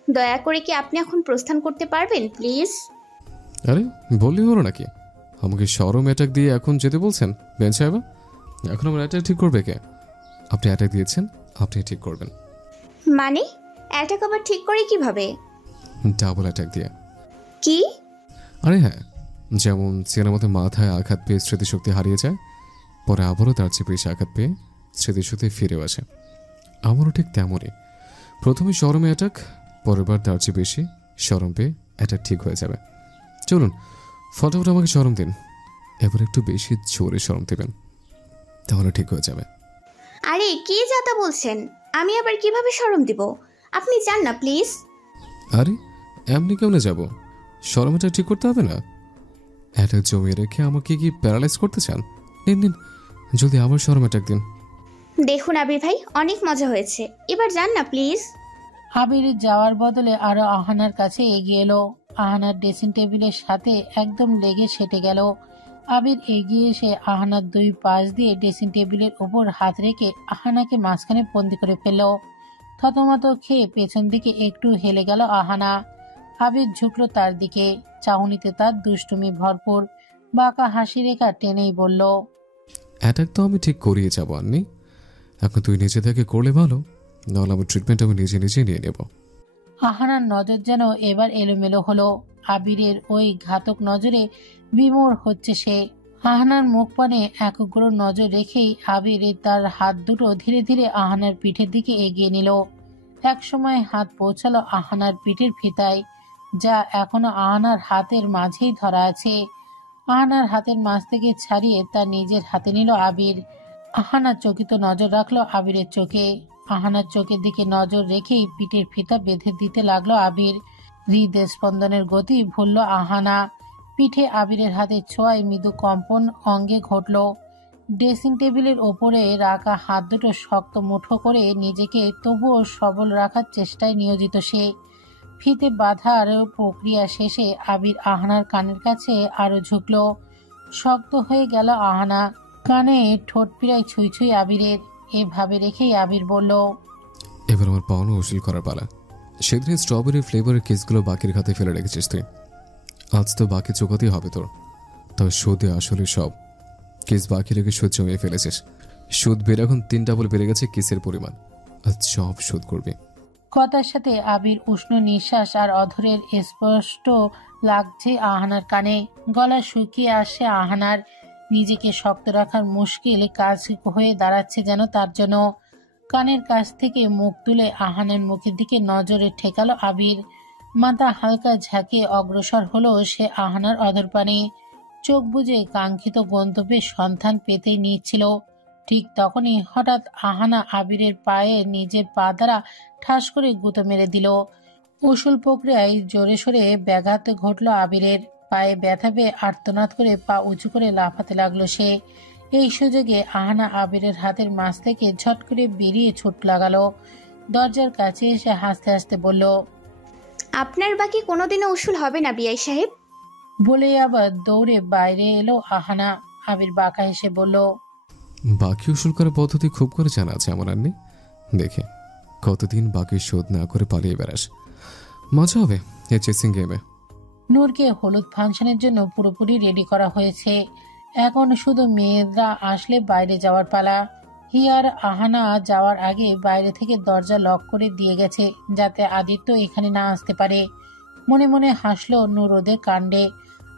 দয়া করে কি আপনি এখন প্রস্থান করতে পারবেন প্লিজ? আরে বললি হলো নাকি? আমাকে শরম অ্যাটাক দিয়ে এখন যেতে বলছেন বেঞ্চ সাহেব? এখন আমার অ্যাটাক ঠিক করবে কে? আপনি অ্যাটাক দিয়েছেন, আপনি ঠিক করবেন। মানে অ্যাটাক আবার ঠিক করে কিভাবে? ডাবল অ্যাটাক দিয়ে। কি? আরে হ্যাঁ, যেমন সিনেমাতে মাথায় আঘাত পেয়ে স্মৃতিশক্তি হারিয়ে যায়, পরে আবারও তার চেয়ে বেশি আঘাত পেয়ে স্মৃতিশক্তি ফিরেও আসে। আমারও ঠিক তেমনই। প্রথমে শরমে অ্যাটাক, পরের বার তার চেয়ে বেশি শরম পেয়ে অ্যাটাক ঠিক হয়ে যাবে। চলুন ফটাফট আমাকে শরম দিন, এবার একটু বেশি জোরে শরম দেবেন, তাহলে ঠিক হয়ে যাবে। আরে কি যাতা বলছেন? আমি আবার কিভাবে শরম দিব? আপনি যান না প্লিজ। আরে এমনি কেমনে যাব? শরমটা ঠিক করতে হবে না? অ্যাটাক জমিয়ে রেখে আমাকে কি প্যারালাইজ করতে চান? নিন নিন, জলদি আবার শরম অ্যাটাক দিন। দেখুন আবির ভাই, অনেক মজা হয়েছে, এবার যান না প্লিজ। আবির যাওয়ার বদলে আরো আহানার কাছে এগিয়ে এলো। আহানার ড্রেসিং টেবিলের সাথে একদম লেগে সেটে গেল। আবির এগিয়ে এসে আহানার দুই পাশ দিয়ে ড্রেসিং টেবিলের ওপর হাত রেখে আহানাকে মাঝখানে বন্দি করে ফেলল। থতমত খেয়ে পেছন দিকে একটু হেলে গেল আহানা। আবির ঝুঁকলো তার দিকে, চাহনিতে তার দুষ্টুমি ভরপুর বাঁকা হাসি রেখা টেনেই বলল, অ্যাটাক তো আমি ঠিক করিয়ে যাবো আন্নি, এখন তুই নিজে থেকে করলে ভালো, নাহলে আমার ট্রিটমেন্ট আমি নিজে নিজে নিয়ে নেব। আহানার নজর যেন এবার এলোমেলো হলো। আবিরের ওই ঘাতক নজরে বিমোর হচ্ছে সে। আহানার মুখ পানে একগ্র নজর রেখেই আবির তার হাত দুটো ধীরে ধীরে আহানার পিঠের দিকে এগিয়ে নিল। এক সময় হাত পৌঁছালো আহানার পিঠের ফিতায়, যা এখনো আহানার হাতের মাঝেই ধরা আছে। আহানার হাতের মাঝ থেকে ছাড়িয়ে তার নিজের হাতে নিল আবির। আহানা চকিত নজর রাখলো আবিরের চোখে। আহানার চোখের দিকে নজর রেখেই পিঠের ফিতা বেঁধে দিতে লাগলো আবির। হৃদয় স্পন্দনের গতি ভুলল আহানা। পিঠে আবিরের হাতে ছোঁয়ায় মৃদু কম্পন অঙ্গে ঘটল। ড্রেসিং টেবিলের ওপরে রাখা হাত দুটো শক্ত মুঠো করে নিজেকে তবুও সবল রাখার চেষ্টায় নিয়োজিত সে। ফিতে বাঁধার প্রক্রিয়া শেষে আবির আহানার কানের কাছে আরো ঝুঁকল। শক্ত হয়ে গেল আহানা, কানে ঠোঁট পিড়ায় ছুঁই ছুঁই আবিরের। এভাবে রেখেই আবির বলল, এবার আমার পাওনা উসুল করার পালা। সেদিন স্ট্রবেরি ফ্লেভারের কেসগুলো বাকির খাতে ফেলে রেখেছিস তুই, আজ তো বাকি চোকাতেই হবে তোর। তবে সুদে আসলে সব কেস বাকি রেখে সুদ জমিয়ে ফেলেছিস। সুদ বেড়ে এখন 3 ডাবল বেড়ে গেছে কেসের পরিমাণ, আজ সব সুদ করবি। কথার সাথে আবির উষ্ণ নিঃশ্বাস আর অধরের স্পষ্ট লাগছে আহানার কানে। গলা শুকিয়ে আসছে আহানার। নিজেকে শক্ত রাখার মুশকিল কাজ হয়ে দাঁড়াচ্ছে যেন তার জন্য। কানের কাছ থেকে মুখ তুলে আহানার মুখের দিকে নজরে ঠেকালো আবির। মাথা হালকা ঝাঁকিয়ে অগ্রসর হলো সে আহানার অধরপানে। চোখ বুজে কাঙ্ক্ষিত গন্তব্যের সন্ধান পেতেই নিচ্ছিল। ঠিক তখনই হঠাৎ আহানা আবিরের পায়ে নিজের পা দ্বারা ঠাস করে গুঁতো মেরে দিল। উসুল প্রক্রিয়ায় জোরে সোরে ব্যাঘাত ঘটল আবিরের। পায়ে ব্যথা পেয়ে আর্তনাদ করে পা উঁচু করে লাফাতে লাগলো সে। এই সুযোগে আহানা আবিরের হাতের মাঝ থেকে ঝট করে বেরিয়ে ছুট লাগালো। দরজার কাছে এসে হাসতে হাসতে বলল, আপনার বাকি কোনোদিনও উসুল হবে না বিআই সাহেব। বলে আবার দৌড়ে বাইরে এলো আহানা। আবির বাঁকা হেসে বলল, বাকি উসুল করার পদ্ধতি খুব করে জানা আছে আমার আন্নি, দেখে কতদিন বাকি শোধ না করে পালিয়ে বেড়াস। মজা হবে এই চেসিং গেমে। নূরকে হলুদ ফাংশনের জন্য পুরোপুরি রেডি করা হয়েছে। এখন শুধু মেয়েরা আসলে বাইরে যাওয়ার পালা। হিয়ার আহানা যাওয়ার আগে বাইরে থেকে দরজা লক করে দিয়ে গেছে, যাতে আদিত্য এখানে না আসতে পারে। মনে মনে হাসলো নূর ওদের কাণ্ডে।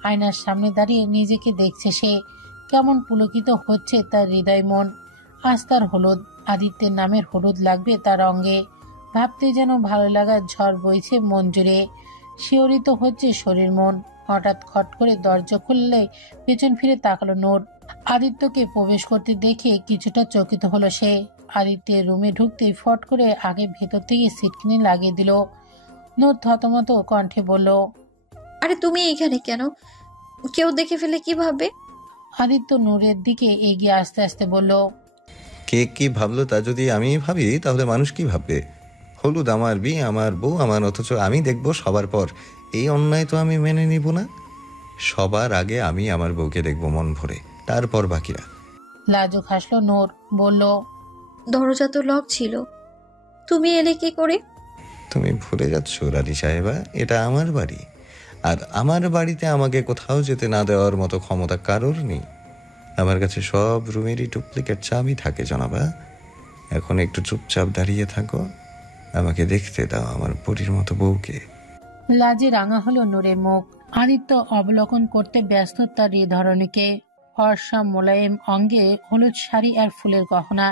আয়নার সামনে দাঁড়িয়ে নিজেকে দেখছে সে। কেমন পুলকিত হচ্ছে তার হৃদয় মন। আজ তার হলুদ, আদিত্যের নামের হলুদ লাগবে তার অঙ্গে। ভাবতে যেন ভালো লাগার ঝড় বইছে মন জুড়ে। শিহরিত হচ্ছে শরীর মন। হঠাৎ খট করে দরজা খুললে পেছন ফিরে তাকালো নূর। আদিত্যকে প্রবেশ করতে দেখে কিছুটা চকিত হলো সে। আদিত্যের রুমে ঢুকতেই ফট করে আগে ভেতর থেকে সিটকিনি লাগিয়ে দিল। নূর থতমত কণ্ঠে বলল, আরে তুমি এখানে কেন? কেউ দেখে ফেলে কি ভাবে? আদিত্য নূরের দিকে এগিয়ে আস্তে আস্তে বলল, কে কি ভাবলো তা যদি আমি ভাবি তাহলে মানুষ কি ভাববে? হলুদ আমার বিয়ে, আমার বউ আমার, অথচ আমি দেখব সবার পর। এই অন্যায় তো আমি মেনে নিব না। সবার আগে আমি আমার বউকে দেখব মন ভরে, তারপর বাকিরা। লাজুক হাসলো নূর, বলল, দরজা তো লক ছিল, তুমি এলে কি করে? তুমি ভুলে যাচ্ছ রানী সাহেবা, এটা আমার বাড়ি। আর আমার বাড়িতে আমাকে কোথাও যেতে না দেওয়ার মতো ক্ষমতা কারোর নেই। আমার কাছে সব রুমেরই ডুপ্লিকেট চাবি থাকে জনাবা। এখন একটু চুপচাপ দাঁড়িয়ে থাকো, আমাকে দেখতে দাও আমার পরীর মতো বউকে। লাজে রাঙা হলো নূরের মুখ। আদিত্য অবলোকন করতে ব্যস্ত তার এই ধরনীকে। ফর্সা মোলায়েম অঙ্গে হলুদ শাড়ি আর ফুলের গহনা,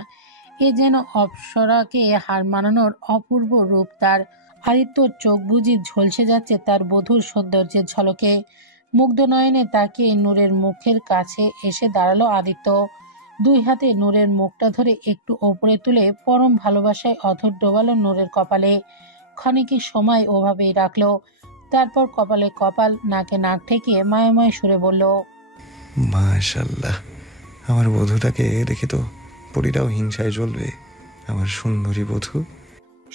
এ যেন অপ্সরাকে হার মানানোর অপূর্ব রূপ তার। আদিত্যর চোখ বুজি ঝলসে যাচ্ছে তার বধূর সৌন্দর্যের ঝলকে। মুগ্ধ নয়নে তাকে নূরের মুখের কাছে এসে দাঁড়ালো আদিত্য। দুই হাতে নূরের মুখটা ধরে একটু ওপরে তুলে পরম ভালোবাসায় অধর ডোবালো নূরের কপালে। খানিকি সময় ওভাবেই রাখলো, তারপর কপালে কপাল, নাকে নাক ঠেকিয়ে মায়াময় সুরে বলল, মাশাআল্লাহ, আমার বধূটাকে দেখে তো পরীরাও হিংসায় জ্বলবে। আমার সুন্দরী বধূ।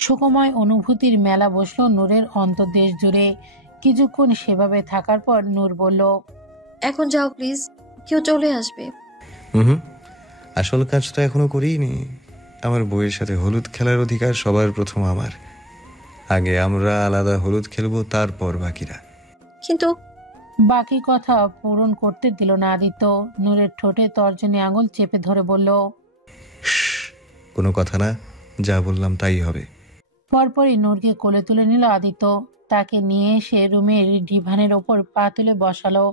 সুখময় অনুভূতির মেলা বসলো নূরের অন্তর্দেশ জুড়ে। কিছুক্ষণ সেভাবে থাকার পর নূর বলল, এখন যাও প্লিজ, কেউ চলে আসবে। হুম, আসল কাজ তো এখনো করিনি। আমার বউয়ের সাথে হলুদ খেলার অধিকার সবার প্রথম আমার। আগে আমরা আলাদা হলুদ খেলবো, তারপর বাকিরা। কিন্তু বাকি কথা পূরণ করতে দিল না আদিত্য। নূরের ঠোঁটে তর্জনী আঙুল চেপে ধরে বলল, কোনো কথা না, যা বললাম তাই হবে। পরপরই নূরকে কোলে তুলে নিল আদিত্য। তাকে নিয়ে এসে রুমের ডিভানের ওপর পা তুলে বসালো।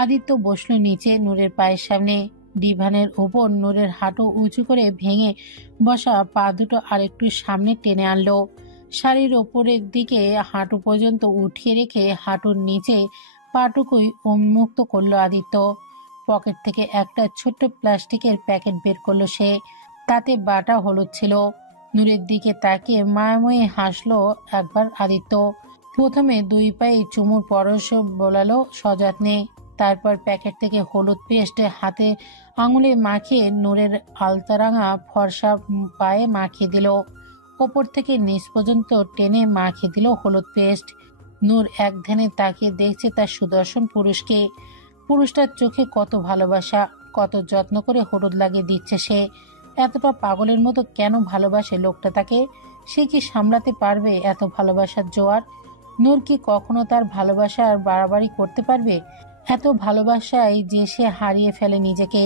আদিত্য বসলো নিচে নূরের পায়ের সামনে। ডিভানের ওপর নূরের হাঁটু উঁচু করে ভেঙে বসা পা দুটো আরেকটু সামনে টেনে আনলো। শাড়ির ওপরের দিকে হাঁটু পর্যন্ত উঠিয়ে রেখে হাঁটুর নিচে পাটুকুই উন্মুক্ত করলো আদিত্য। পকেট থেকে একটা ছোট্ট প্লাস্টিকের প্যাকেট বের করলো সে, তাতে বাটা হলুদ ছিল। নূরের দিকে তাকিয়ে মায়াময়ী হাসলো একবার আদিত্য। প্রথমে দুই পায়ে চুমুর পরশ বোলালো সযত্নে, তারপর প্যাকেট থেকে হলুদ পেস্ট হাতে আঙুলে মাখিয়ে নূরের আলতারাঙা ফর্সা পায়ে মাখিয়ে দিল। ওপর থেকে নিচ পর্যন্ত টেনে মাখিয়ে দিল হলুদ পেস্ট। নূর এক ধ্যানে তাকিয়ে দেখছে তার সুদর্শন পুরুষকে। পুরুষটার চোখে কত ভালোবাসা, কত যত্ন করে হলুদ লাগিয়ে দিচ্ছে সে। এতটা পাগলের মতো কেন ভালোবাসে লোকটা তাকে? সে কি সামলাতে পারবে এত ভালোবাসার জোয়ার? নূর কি কখনো তার ভালোবাসার বাড়াবাড়ি করতে পারবে? এত ভালোবাসায় যে সে হারিয়ে ফেলে নিজেকে।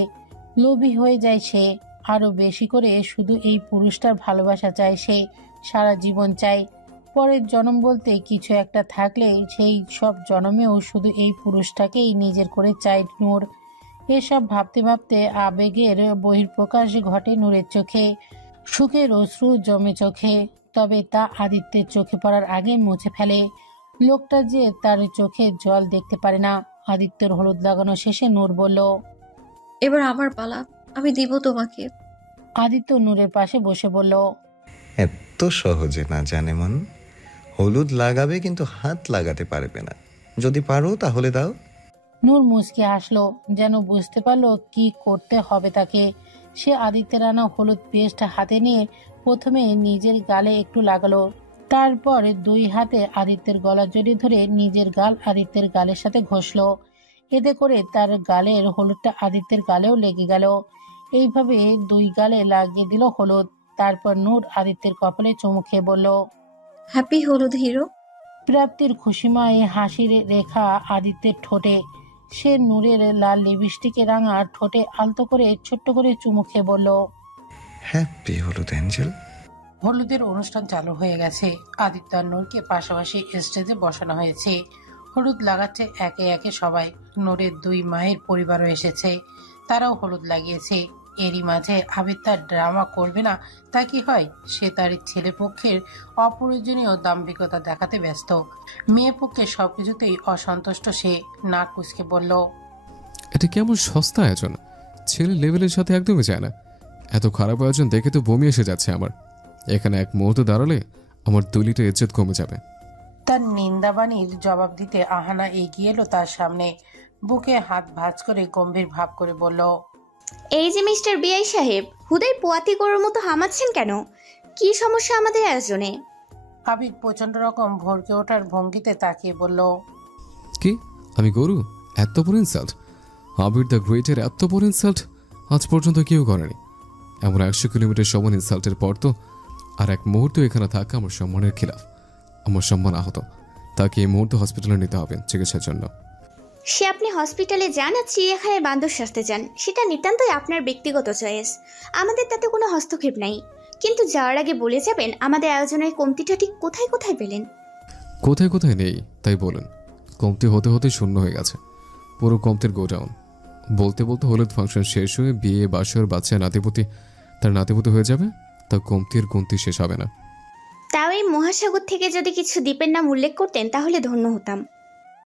লোভী হয়ে যায় সে, আরো বেশি করে শুধু এই পুরুষটার ভালোবাসা চায় সে, সারা জীবন চায়। পরের জন্ম বলতে কিছু একটা থাকলে সেই সব জন্মেও শুধু এই পুরুষটাকেই নিজের করে চায় নূর। এসব ভাবতে ভাবতে আবেগের বহিঃপ্রকাশ ঘটে নূরের চোখে। সুখের অশ্রু জমে চোখে, তবে তা আদিত্যের চোখে পড়ার আগে মুছে ফেলে। লোকটা যে তার চোখে জল দেখতে পারে না। আদিত্যের হলুদ লাগানো শেষে নূর বলল, এবার আমার পালা, আমি দিব তোমাকে। আদিত্য নূরের পাশে বসে বলল, এত সহজে না জানে মন। হলুদ লাগাবে কিন্তু হাত লাগাতে পারবে না। যদি পারো তাহলে দাও। নূর মুচকি হাসলো, যেন বুঝতে পারলো কি করতে হবে তাকে। সে আদিত্যের আনা হলুদ পেস্ট হাতে নিয়ে প্রথমে নিজের গালে একটু লাগালো, তারপর দুই হাতে আদিত্যের গলা জড়িয়ে ধরে নিজের গাল আদিত্যের গালের সাথে ঘষলো। এতে করে তার গালের হলুদটা আদিত্যের গালেও লেগে গেল। এইভাবে দুই গালে লাগিয়ে দিল হলুদ। তারপর নূর আদিত্যের কপালে চুমু খেয়ে বলল, হ্যাপি হলুদ হিরো। প্রাপ্তির খুশিময় হাসির রেখা আদিত্যের ঠোঁটে। সে নূরের লাল লিপস্টিকে রাঙা ঠোঁটে আলতো করে ছোট্ট করে চুমু খেয়ে বলল, হ্যাপি হলুদ অ্যাঞ্জেল। হলুদের অনুষ্ঠান চালু হয়ে গেছে। আদিত্য আর নূরকে পাশাপাশি স্টেজে বসানো হয়েছে। হলুদ লাগাচ্ছে একে একে সবাই। নূরের দুই মায়ের পরিবারও এসেছে, তারাও হলুদ লাগিয়েছে। এরই মাঝে আবির তার ড্রামা করবে না তা কি হয়? সে তার ছেলে পক্ষের অপ্রয়োজনীয় দাম্ভিকতা দেখাতে ব্যস্ত। মেয়ে পক্ষে সবকিছুতেই অসন্তুষ্ট সে। নাক কুচকে বলল, এটা কেমন সস্তা আয়োজন, ছেলে লেভেলের সাথে একদমই যায় না। এত খারাপ আয়োজন দেখে তো বমি এসে যাচ্ছে আমার। এখানে এক মুহূর্ত দাঁড়ালে আমার 2 লিটার ইজ্জত কমে যাবে। তার নিন্দাবাণীর জবাব দিতে আহানা এগিয়ে এলো তার সামনে। বুকে হাত ভাঁজ করে গম্ভীর ভাব করে বলল, এই যে মিস্টার বিআই সাহেব, হুদাই পোয়াতি গরুর মতো হামাচ্ছেন কেন? কি সমস্যা আমাদের আয়োজনে? আবির প্রচন্ড রকম ভরকে ওঠার ভঙ্গিতে তাকিয়ে বলল, কি আমি গরু? এত বড় ইনসাল্ট! আবির দ্য গ্রেটের এত বড় ইনসাল্ট আজ পর্যন্ত কেউ করেনি। এমন 100 কিলোমিটার সমান ইনসাল্টের পর তো আর এক মুহূর্ত এখানে থাকা আমার সম্মানের খিলাফ। আমার সম্মান আহত, তাকে এই মুহূর্তে হসপিটালে নিতে হবে চিকিৎসার জন্য। সে আপনি হসপিটালে যান আর চিড়িয়াখানায় বান্দর সাজতে যান, সেটা নিতান্তই আপনার ব্যক্তিগত চয়েস, আমাদের তাতে কোনো হস্তক্ষেপ নাই। কিন্তু যাওয়ার আগে বলে যাবেন আমাদের আয়োজনের কমতিটা ঠিক কোথায় কোথায় পেলেন? কোথায় কোথায় নেই তাই বলেন। কমতি হতে হতে শূন্য হয়ে গেছে পুরো কমতির গোডাউন। বলতে বলতে হলুদ ফাংশন শেষ হয়ে বিয়ে বাসর বাচ্চা নাতিপতি তার নাতিপতি হয়ে যাবে, তা কমতির গুনতি শেষ হবে না। তাও এই মহাসাগর থেকে যদি কিছু দ্বীপের নাম উল্লেখ করতেন তাহলে ধন্য হতাম।